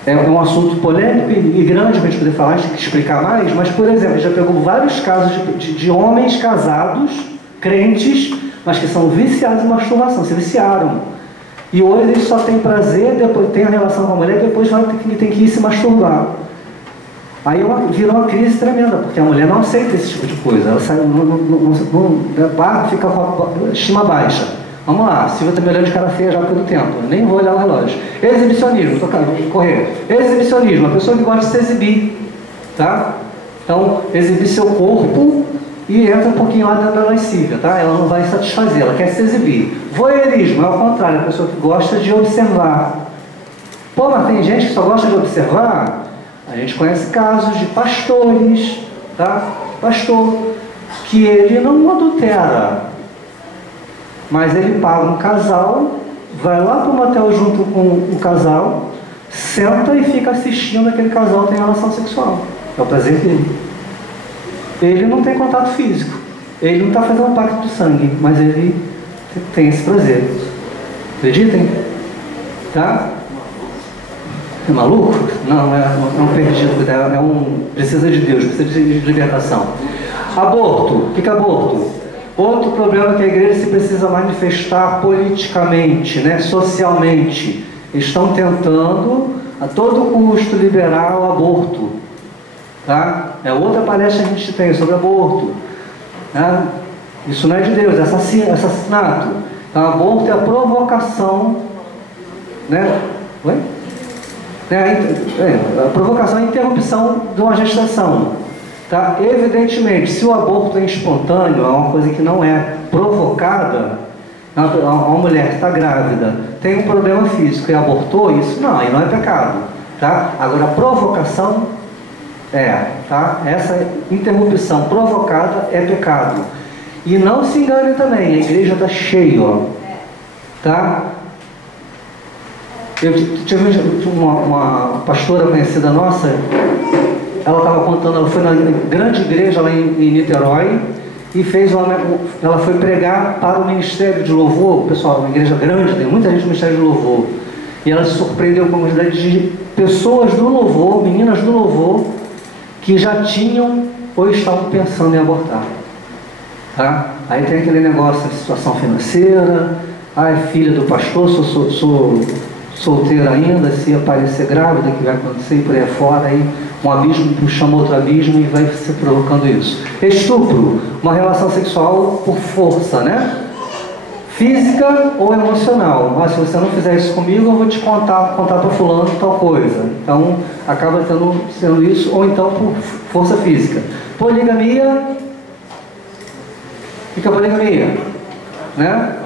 é um assunto polêmico e grande para a gente poder falar, a gente tem que explicar mais, mas, por exemplo, já pegou vários casos de homens casados, crentes, mas que são viciados em masturbação, se viciaram. E hoje eles só têm prazer, depois tem a relação com a mulher, depois tem que ir se masturbar. Aí virou uma crise tremenda, porque a mulher não aceita esse tipo de coisa. Ela sai, fica com a estima baixa. Vamos lá, Silvia está me olhando de cara feia já pelo tempo, nem vou olhar o relógio. Exibicionismo, vou correr. Exibicionismo, a pessoa que gosta de se exibir, tá? Então, exibir seu corpo e entra um pouquinho lá dentro da lascívia, tá? Ela não vai satisfazer, ela quer se exibir. Voyeurismo é o contrário, a pessoa que gosta de observar. Pô, mas tem gente que só gosta de observar? A gente conhece casos de pastores, tá? Pastor, que ele não adultera, mas ele paga um casal, vai lá para o motel junto com o casal, senta e fica assistindo aquele casal ter relação sexual. É o prazer dele. Ele não tem contato físico, ele não está fazendo um pacto de sangue, mas ele tem esse prazer. Acreditem? Tá? É maluco? Não, é um perdido, precisa de Deus, precisa de libertação. Aborto. O que é aborto? Outro problema que a igreja se precisa manifestar politicamente, socialmente. Estão tentando, a todo custo, liberar o aborto. Tá? É outra palestra que a gente tem sobre aborto. Né? Isso não é de Deus, é assassinato. Então, aborto é a provocação, Oi? A provocação, a interrupção de uma gestação. Tá? Evidentemente, se o aborto é espontâneo, é uma coisa que não é provocada, uma mulher que está grávida, tem um problema físico e abortou, isso não, aí não é pecado. Tá? Agora, a provocação tá? Essa interrupção provocada é pecado. E não se engane também, a igreja está cheia, tá? Eu tive uma pastora conhecida nossa, ela estava contando, ela foi na grande igreja lá em Niterói e ela foi pregar para o Ministério de Louvor. Pessoal, uma igreja grande, tem muita gente no Ministério de Louvor, e ela se surpreendeu com a quantidade de pessoas do louvor, meninas do louvor, que já tinham ou estavam pensando em abortar. Tá? Aí tem aquele negócio de situação financeira, é filha do pastor, solteira ainda, se aparecer grávida, que vai acontecer e por aí fora, aí um abismo puxando outro abismo e vai se provocando isso. Estupro, uma relação sexual por força, né? Física ou emocional. Se você não fizer isso comigo, eu vou te contar para fulano tal coisa. Então, acaba sendo isso, ou então por força física. Poligamia. O que é poligamia? Né?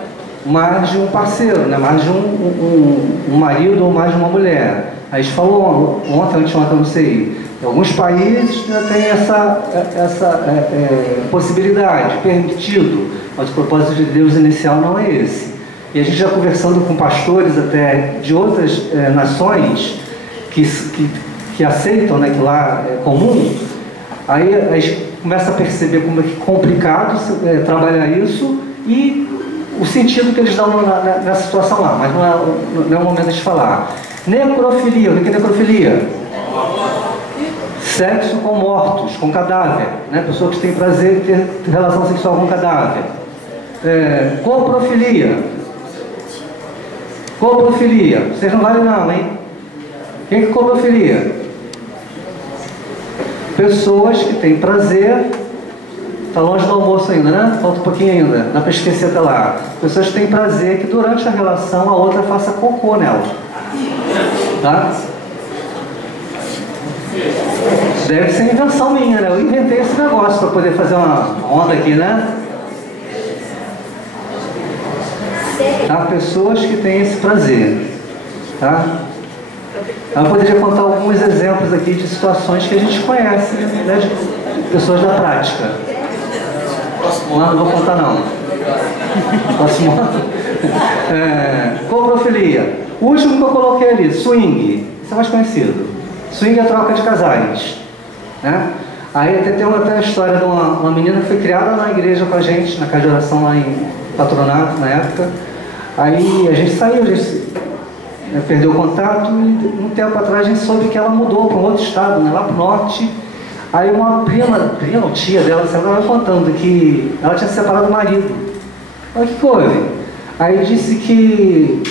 Mais de um parceiro, né? Mais de um marido ou mais de uma mulher. A gente falou ontem, anteontem, não sei. Em alguns países já tem essa possibilidade, permitido, mas o propósito de Deus inicial não é esse. E a gente já conversando com pastores até de outras nações que aceitam, né, que lá é comum, aí a gente começa a perceber como é complicado trabalhar isso e o sentido que eles dão nessa situação lá, mas não é o momento de falar. Necrofilia, o que é necrofilia? Sexo com mortos, com cadáver, né? Pessoas que têm prazer em ter relação sexual com cadáver. Coprofilia. Coprofilia. Vocês não valem não, hein? O que é coprofilia? Pessoas que têm prazer. Está longe do almoço ainda, né? Falta um pouquinho ainda. Dá para esquecer até lá. Pessoas que têm prazer que durante a relação a outra faça cocô nela. Tá? Deve ser invenção minha, né? Eu inventei esse negócio para poder fazer uma onda aqui, né? Tá? Pessoas que têm esse prazer. Tá? Eu poderia contar alguns exemplos aqui de situações que a gente conhece, né? De pessoas da prática. Não vou contar não. Próximo ano. Coprofilia. O último que eu coloquei ali, swing. Isso é mais conhecido. Swing é troca de casais. Né? Aí tem até a história de uma menina que foi criada na igreja com a gente, na casa de oração lá em Patronato, na época. Aí a gente saiu, perdeu o contato e um tempo atrás a gente soube que ela mudou para um outro estado, né, lá para o norte. Aí uma prima ou tia dela estava contando que ela tinha se separado do marido. Aí o que houve? Aí disse que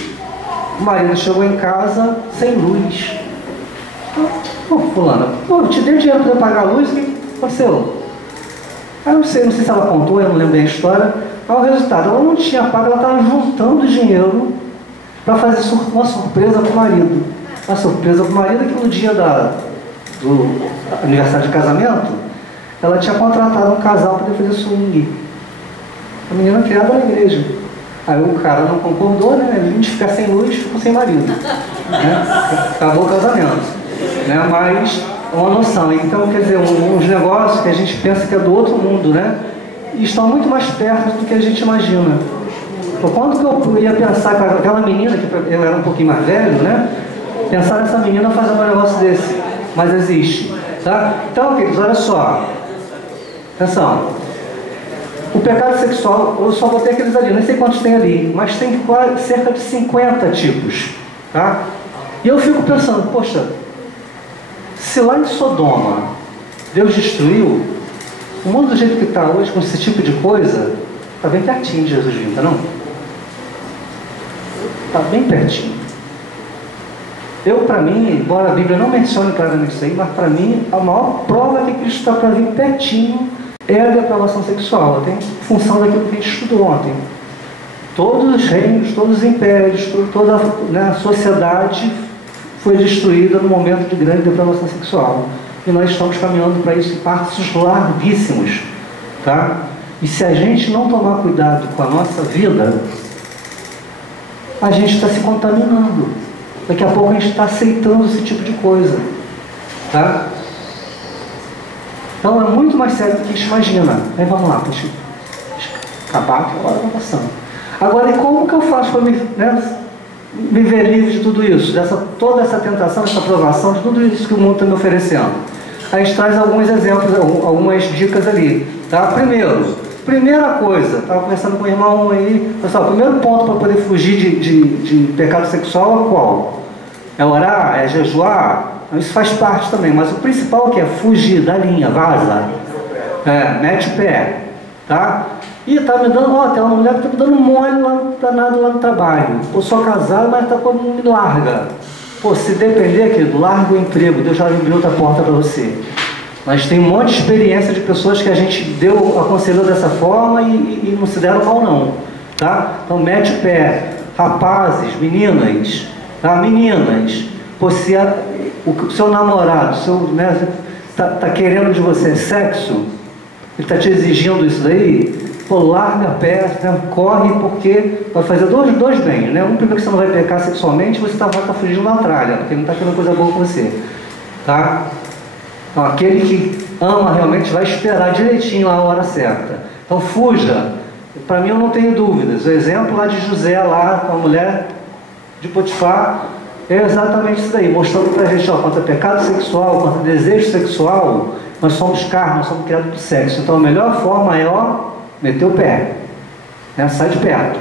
o marido chegou em casa sem luz. Pô, fulana, eu te dei dinheiro para pagar a luz, o que aconteceu? Aí eu não sei se ela contou, eu não lembro bem a história. Aí o resultado, ela não tinha pago, ela estava juntando dinheiro para fazer uma surpresa para o marido. Uma surpresa para o marido que no dia do aniversário de casamento, ela tinha contratado um casal para fazer swing. A menina criada na igreja. Aí o cara não concordou, né? Ele de ficar sem luz, ficou sem marido. Né? Acabou o casamento. Né? Mas uma noção. Então, quer dizer, uns negócios que a gente pensa que é do outro mundo, né? E estão muito mais perto do que a gente imagina. Então, quando que eu ia pensar que aquela menina, que eu era um pouquinho mais velho, né? Pensar nessa menina fazendo um negócio desse. Mas existe. Tá? Então, queridos, olha só. Atenção. O pecado sexual, eu só botei aqueles ali, nem sei quantos tem ali, mas tem cerca de 50 tipos. Tá? E eu fico pensando, poxa, se lá em Sodoma Deus destruiu, o mundo do jeito que está hoje, com esse tipo de coisa, está bem pertinho de Jesus vindo, não? Está bem pertinho. Para mim, embora a Bíblia não mencione claramente isso aí, mas para mim, a maior prova que Cristo está para vir pertinho é a depravação sexual. Tem função daquilo que a gente estudou ontem. Todos os reinos, todos os impérios, toda a sociedade foi destruída no momento de grande depravação sexual. E nós estamos caminhando para isso em passos larguíssimos. Tá? E se a gente não tomar cuidado com a nossa vida, a gente está se contaminando. Daqui a pouco a gente está aceitando esse tipo de coisa. Tá? Então é muito mais sério do que a gente imagina. Aí vamos lá, para a gente acabar que a hora está passando. Agora, e como que eu faço para me ver livre de tudo isso? Toda essa tentação, essa provação, de tudo isso que o mundo está me oferecendo. A gente traz alguns exemplos, algumas dicas ali. Tá? Primeira coisa, estava conversando com o irmão aí, pessoal, o primeiro ponto para poder fugir de pecado sexual é qual? É orar? É jejuar? Isso faz parte também, mas o principal que é fugir da linha, vaza, mete o pé, tá? E tá me dando, ó, tem uma mulher que tá me dando mole lá, danado lá no trabalho. Pô, sou casado, mas tá como me larga. Pô, se depender, querido, larga o emprego, Deus já abriu outra porta para você. Mas tem um monte de experiência de pessoas que a gente aconselhou dessa forma e não se deram mal não, tá? Então mete o pé, rapazes, meninas, tá? Meninas, pô, se o seu namorado, né, tá querendo de você sexo, ele tá te exigindo isso daí, pô, larga a pé, né? Corre, porque vai fazer dois bens, né? Um, primeiro que você não vai pecar sexualmente, você vai estar fugindo da tralha, porque ele não está querendo coisa boa com você, tá? Então, aquele que ama realmente vai esperar direitinho a hora certa. Então, fuja. Para mim, eu não tenho dúvidas. O exemplo lá de José, lá com a mulher de Potifar, é exatamente isso daí, mostrando para a gente, ó, quanto a pecado sexual, quanto a desejo sexual, nós somos carne, nós somos criados para o sexo. Então, a melhor forma é, ó, meter o pé, né? Sai de perto.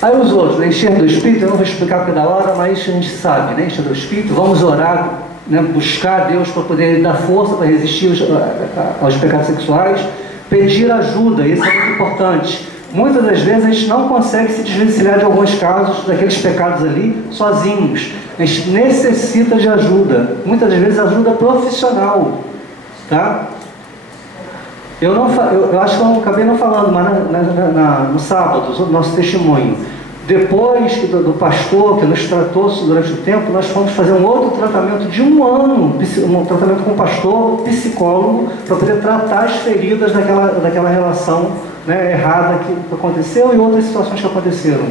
Aí os outros, encher do Espírito, eu não vou explicar porque da hora, mas a gente sabe, né? Encher do Espírito, vamos orar, né? Buscar Deus para poder dar força para resistir aos pecados sexuais, pedir ajuda, isso é muito importante. Muitas das vezes a gente não consegue se desvencilhar de alguns casos, daqueles pecados ali, sozinhos. A gente necessita de ajuda, muitas das vezes ajuda profissional, tá? Eu acho que eu acabei não falando, mas no sábado, sobre o nosso testemunho. Depois do pastor que nos tratou durante o tempo, nós fomos fazer um outro tratamento de um ano, um tratamento com o pastor, psicólogo, para poder tratar as feridas daquela relação, né, errada que aconteceu e outras situações que aconteceram.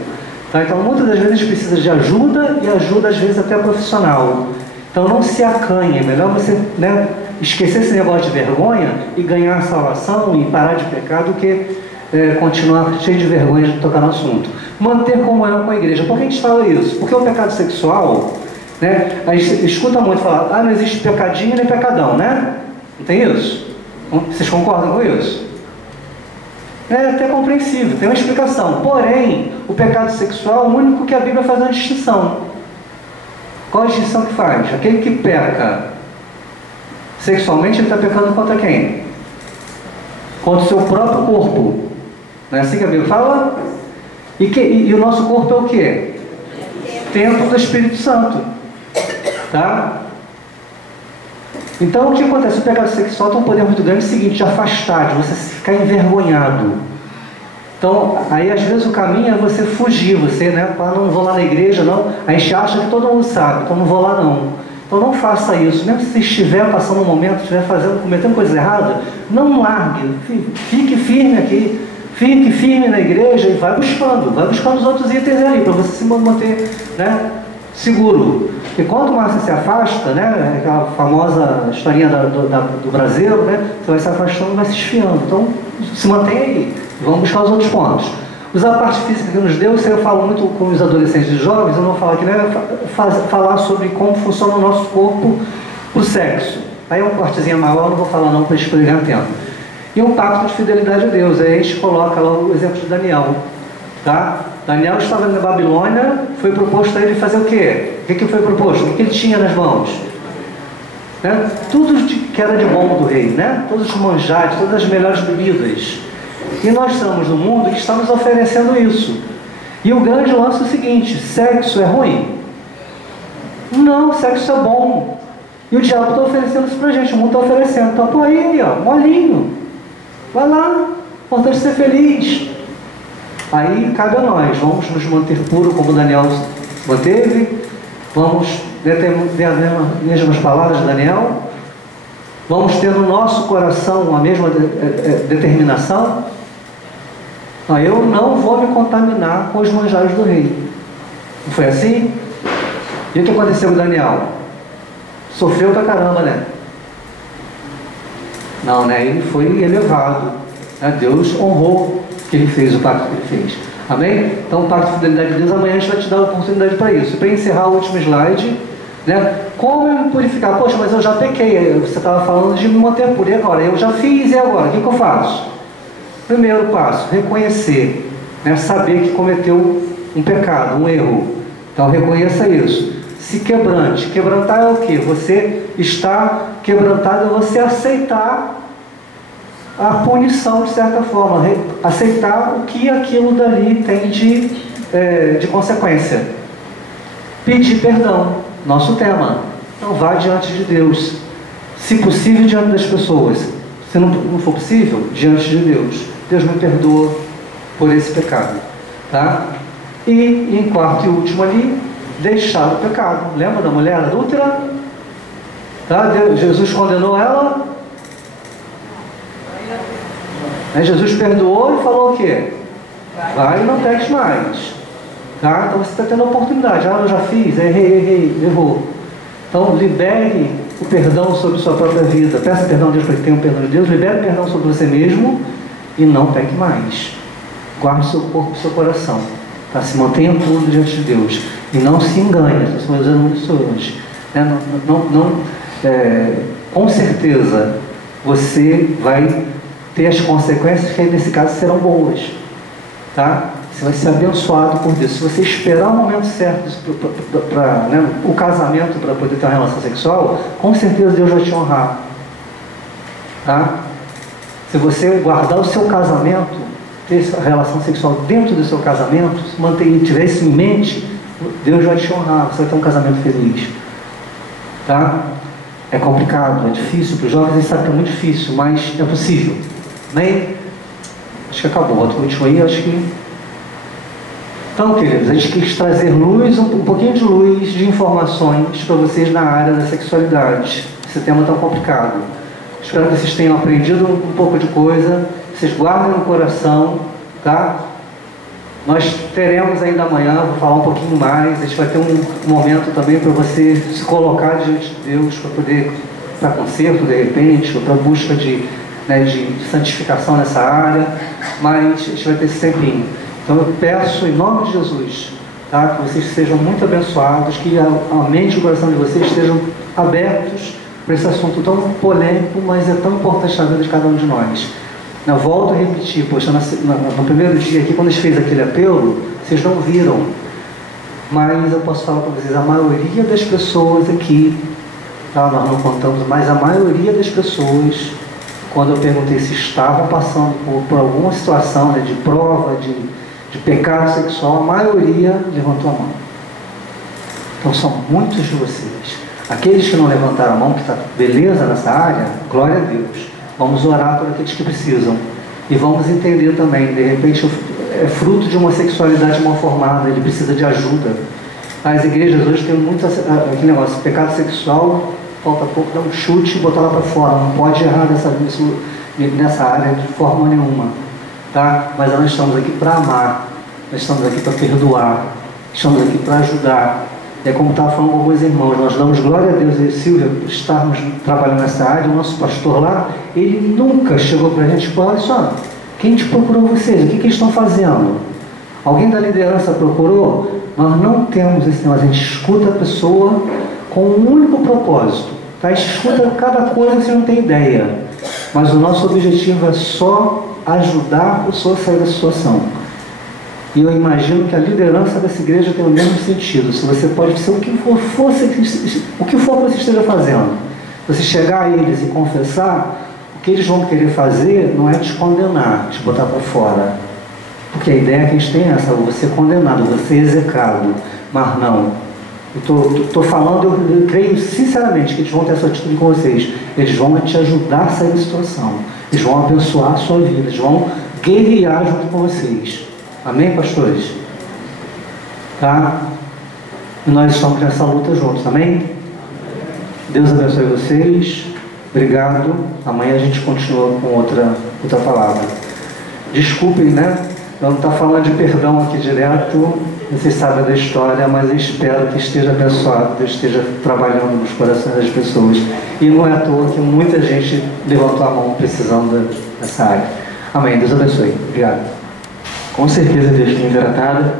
Tá? Então, muitas das vezes a gente precisa de ajuda e ajuda, às vezes, até profissional. Então, não se acanhe, é melhor você, né, esquecer esse negócio de vergonha e ganhar a salvação e parar de pecar do que continuar cheio de vergonha de tocar no assunto. Manter comunhão com a igreja. Por que a gente fala isso? Porque o pecado sexual, né, a gente escuta muito falar, não existe pecadinho nem pecadão, né? Não tem isso? Vocês concordam com isso? É até compreensível, tem uma explicação. Porém, o pecado sexual é o único que a Bíblia faz uma distinção. Qual a distinção que faz? Aquele que peca sexualmente, ele está pecando contra quem? Contra o seu próprio corpo. Não é assim que a Bíblia fala? E o nosso corpo é o quê? Templo do Espírito Santo. Tá? Então, o que acontece? O pecado sexual tem um poder muito grande, é o seguinte, de afastar, de você ficar envergonhado. Então, aí às vezes o caminho é você fugir, você, né? Não vou lá na igreja, não. A gente acha que todo mundo sabe, então não vou lá não. Então não faça isso, mesmo se você estiver passando um momento, estiver cometendo coisa errada, não largue, fique firme aqui, fique firme na igreja e vai buscando os outros itens ali, para você se manter, né, seguro. Porque quanto mais você se afasta, né, aquela famosa historinha do braseiro, né, você vai se afastando e vai se esfriando. Então se mantenha aí, vamos buscar os outros pontos. Usar a parte física que nos deu, isso eu falo muito com os adolescentes e jovens, eu não vou falar aqui, né? Falar sobre como funciona o nosso corpo, o sexo. Aí é uma partezinha maior, eu não vou falar não para ganhar tempo. E um pacto de fidelidade a Deus, aí a gente coloca lá o exemplo de Daniel. Tá? Daniel estava na Babilônia, foi proposto a ele fazer o quê? O que foi proposto? O que ele tinha nas mãos? Né? Tudo que era de bom do rei, né? Todos os manjares, todas as melhores bebidas. E nós estamos no mundo que estamos oferecendo isso. E o grande lance é o seguinte: sexo é ruim? Não, sexo é bom. E o diabo está oferecendo isso pra gente, o mundo está oferecendo. Então, pô, aí, ó, molinho. Vai lá, importante ser feliz. Aí cabe a nós, vamos nos manter puro como Daniel manteve, vamos ter as mesmas palavras de Daniel, vamos ter no nosso coração a mesma determinação. Eu não vou me contaminar com os manjares do rei. Não foi assim? E o que aconteceu com Daniel? Sofreu pra caramba, né? Não, né? Ele foi elevado, né? Deus honrou que ele fez, o pacto que ele fez. Amém? Então, o pacto de fidelidade de Deus, amanhã a gente vai te dar a oportunidade para isso. Para encerrar o último slide, né? Como eu me purificar? Poxa, mas eu já pequei. Você estava falando de me manter puro. E agora? Eu já fiz, e agora? O que eu faço? Primeiro passo, reconhecer, né? Saber que cometeu um pecado, um erro. Então reconheça isso. Se quebrante. Quebrantar é o quê? Você está quebrantado, é você aceitar a punição de certa forma, aceitar o que aquilo dali tem de consequência. Pedir perdão, nosso tema. Então vá diante de Deus, se possível diante das pessoas, se não for possível, diante de Deus. Deus me perdoa por esse pecado, tá? E em quarto e último ali, deixar o pecado. Lembra da mulher adúltera? Tá? Jesus condenou ela. Jesus perdoou e falou o quê? Vai e não peques mais. Tá? Então você está tendo a oportunidade. Eu já fiz, errei, errou. Então libere o perdão sobre sua própria vida. Peça perdão a Deus para que tenha o perdão de Deus. Libere o perdão sobre você mesmo e não peque mais. Guarde o seu corpo e o seu coração. Tá? Se mantenha tudo diante de Deus. E não se engane. Estou usando isso hoje. Com certeza você vai ter as consequências que nesse caso serão boas. Tá? Você vai ser abençoado por Deus. Se você esperar o momento certo para o casamento, para poder ter uma relação sexual, com certeza Deus vai te honrar. Tá? Se você guardar o seu casamento, ter a relação sexual dentro do seu casamento, tiver isso em mente, Deus vai te honrar. Você vai ter um casamento feliz. Tá? É complicado, é difícil. Para os jovens eles sabem que é muito difícil, mas é possível. Bem, acho que acabou. Outro último aí, acho que... Então, queridos, a gente quis trazer luz, um pouquinho de luz, de informações para vocês na área da sexualidade. Esse tema tão complicado. Espero que vocês tenham aprendido um pouco de coisa, vocês guardem no coração, tá? Nós teremos ainda amanhã, vou falar um pouquinho mais, a gente vai ter um momento também para você se colocar diante de Deus, para poder, para conserto de repente, ou para busca de santificação nessa área, mas a gente vai ter esse tempinho. Então eu peço em nome de Jesus, tá, que vocês sejam muito abençoados, que a mente e o coração de vocês estejam abertos para esse assunto tão polêmico, mas é tão importante na vida de cada um de nós. Eu volto a repetir, poxa, no primeiro dia aqui, quando a gente fez aquele apelo, vocês não viram, mas eu posso falar para vocês, a maioria das pessoas aqui, tá, nós não contamos, mas a maioria das pessoas, quando eu perguntei se estavam passando por alguma situação, de prova, de pecado sexual, a maioria levantou a mão. Então são muitos de vocês. Aqueles que não levantaram a mão, que está beleza nessa área, glória a Deus. Vamos orar por aqueles que precisam. E vamos entender também, de repente é fruto de uma sexualidade mal formada, ele precisa de ajuda. As igrejas hoje têm muito aquele negócio, pecado sexual, falta pouco, dá um chute e botar lá para fora. Não pode errar nessa área de forma nenhuma. Tá? Mas nós estamos aqui para amar, nós estamos aqui para perdoar, estamos aqui para ajudar. É como estava falando com alguns irmãos, nós damos glória a Deus e Silvia por estarmos trabalhando nessa área. O nosso pastor lá, ele nunca chegou para a gente e falou, olha só, quem te procurou vocês? O que eles estão fazendo? Alguém da liderança procurou? Nós não temos esse negócio, a gente escuta a pessoa com um único propósito. Tá? A gente escuta cada coisa que você não tem ideia. Mas o nosso objetivo é só ajudar a pessoa a sair da situação. E eu imagino que a liderança dessa igreja tem o mesmo sentido. Se você pode ser o que for que você esteja fazendo, você chegar a eles e confessar, o que eles vão querer fazer não é te condenar, te botar para fora. Porque a ideia que eles têm é essa, você condenado, você execrado. Mas não. Eu estou falando, eu creio sinceramente que eles vão ter essa atitude com vocês. Eles vão te ajudar a sair da situação. Eles vão abençoar a sua vida. Eles vão guerrear junto com vocês. Amém, pastores? Tá? E nós estamos nessa luta juntos, amém? Deus abençoe vocês. Obrigado. Amanhã a gente continua com outra palavra. Desculpem, né? Eu não estou falando de perdão aqui direto. Vocês sabem da história, mas eu espero que esteja abençoado, que esteja trabalhando nos corações das pessoas. E não é à toa que muita gente levantou a mão precisando dessa área. Amém. Deus abençoe. Obrigado. Com certeza Deus tem tratado.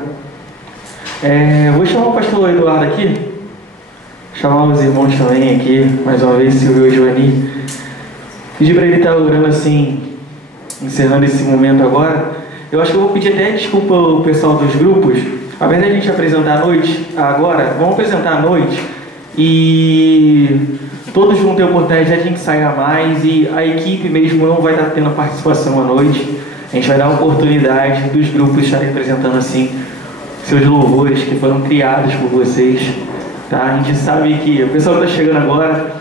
Vou chamar o pastor Eduardo aqui, chamar os irmãos também aqui, mais uma vez, Silvio e Joani. Pedir para ele estar orando assim, encerrando esse momento agora. Eu acho que eu vou pedir até desculpa ao pessoal dos grupos. Ao invés de a gente apresentar à noite, agora, vamos apresentar à noite e todos vão ter oportunidade de a gente ensaiar mais, e a equipe mesmo não vai estar tendo participação à noite. A gente vai dar a oportunidade dos grupos estarem apresentando assim seus louvores que foram criados por vocês, tá? A gente sabe que o pessoal que está chegando agora,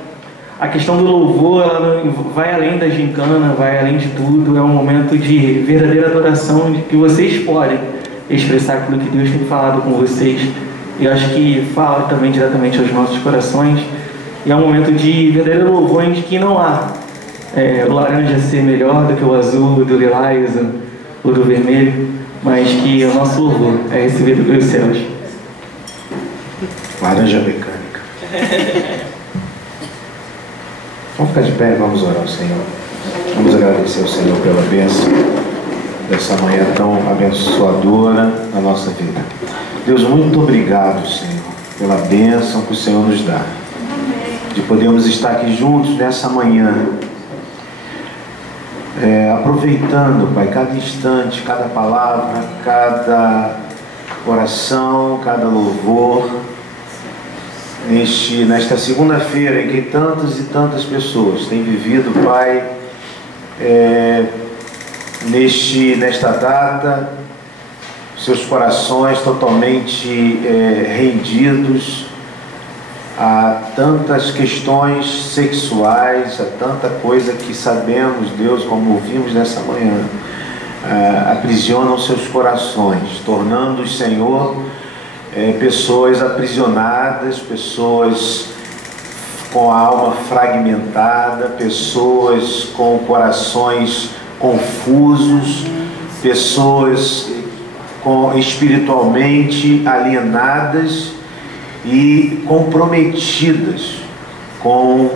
a questão do louvor, ela vai além da gincana, vai além de tudo. É um momento de verdadeira adoração, de que vocês podem expressar aquilo que Deus tem falado com vocês, e eu acho que fala também diretamente aos nossos corações. E é um momento de verdadeiro louvor em que não há o laranja ser melhor do que o azul, do lilás ou do vermelho, mas que o nosso louvor é recebido pelos céus. Laranja mecânica. Vamos ficar de pé e vamos orar ao Senhor. Vamos agradecer ao Senhor pela bênção dessa manhã tão abençoadora na nossa vida. Deus, muito obrigado, Senhor, pela bênção que o Senhor nos dá, de podermos estar aqui juntos nessa manhã, aproveitando, Pai, cada instante, cada palavra, cada oração, cada louvor, nesta segunda-feira em que tantas e tantas pessoas têm vivido, Pai, nesta data, seus corações totalmente rendidos a tantas questões sexuais, a tanta coisa que sabemos, Deus, como ouvimos nessa manhã, aprisionam seus corações, tornando-os, Senhor, pessoas aprisionadas, pessoas com a alma fragmentada, pessoas com corações confusos, pessoas espiritualmente alienadas e comprometidas com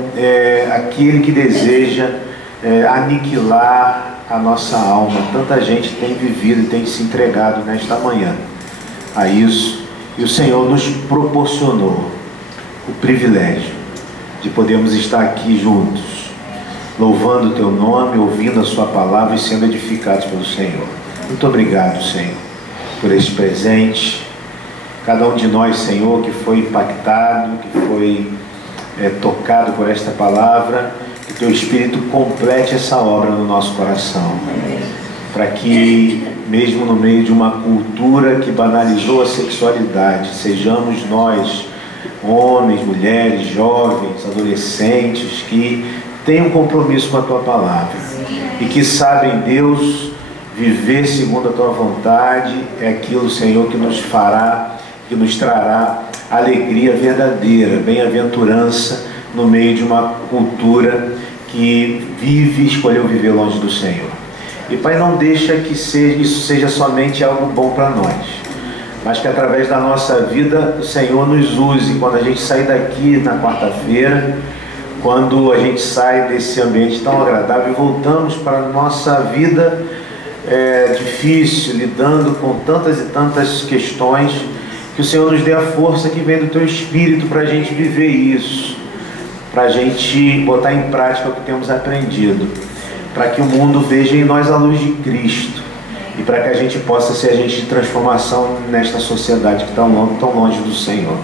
aquele que deseja aniquilar a nossa alma. Tanta gente tem vivido e tem se entregado nesta manhã a isso, e o Senhor nos proporcionou o privilégio de podermos estar aqui juntos, louvando o Teu nome, ouvindo a Sua palavra e sendo edificados pelo Senhor. Muito obrigado, Senhor, por esse presente. Cada um de nós, Senhor, que foi impactado, que foi tocado por esta palavra, que Teu Espírito complete essa obra no nosso coração, para que, mesmo no meio de uma cultura que banalizou a sexualidade, sejamos nós, homens, mulheres, jovens, adolescentes, que têm um compromisso com a Tua palavra e que sabem, Deus, viver segundo a Tua vontade é aquilo, Senhor, que nos fará, que nos trará alegria verdadeira, bem-aventurança no meio de uma cultura que vive e escolheu viver longe do Senhor. E, Pai, não deixa que isso seja somente algo bom para nós, mas que através da nossa vida o Senhor nos use quando a gente sair daqui na quarta-feira, quando a gente sai desse ambiente tão agradável e voltamos para a nossa vida difícil, lidando com tantas e tantas questões, que o Senhor nos dê a força que vem do Teu Espírito para a gente viver isso, para a gente botar em prática o que temos aprendido, para que o mundo veja em nós a luz de Cristo e para que a gente possa ser agente de transformação nesta sociedade que está tão longe do Senhor.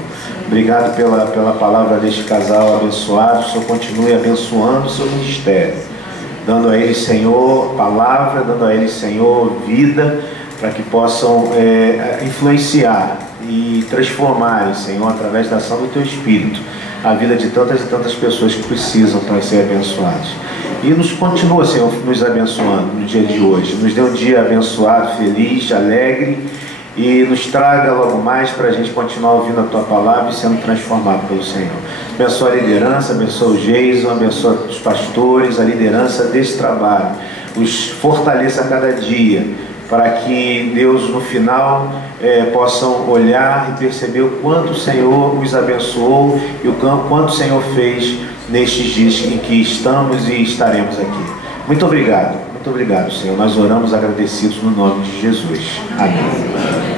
Obrigado pela palavra deste casal abençoado. O Senhor continue abençoando o seu ministério, dando a eles, Senhor, palavra, dando a eles, Senhor, vida, para que possam influenciar e transformarem, Senhor, através da ação do Teu Espírito, a vida de tantas e tantas pessoas que precisam para ser abençoados. E nos continua, Senhor, nos abençoando no dia de hoje. Nos dê um dia abençoado, feliz, alegre, e nos traga logo mais para a gente continuar ouvindo a Tua palavra e sendo transformado pelo Senhor. Abençoa a liderança, abençoa o Jason, abençoa os pastores, a liderança desse trabalho. Os fortaleça a cada dia, para que Deus no final possam olhar e perceber o quanto o Senhor os abençoou e o quanto o Senhor fez nestes dias em que estamos e estaremos aqui. Muito obrigado, Senhor. Nós oramos agradecidos no nome de Jesus. Amém.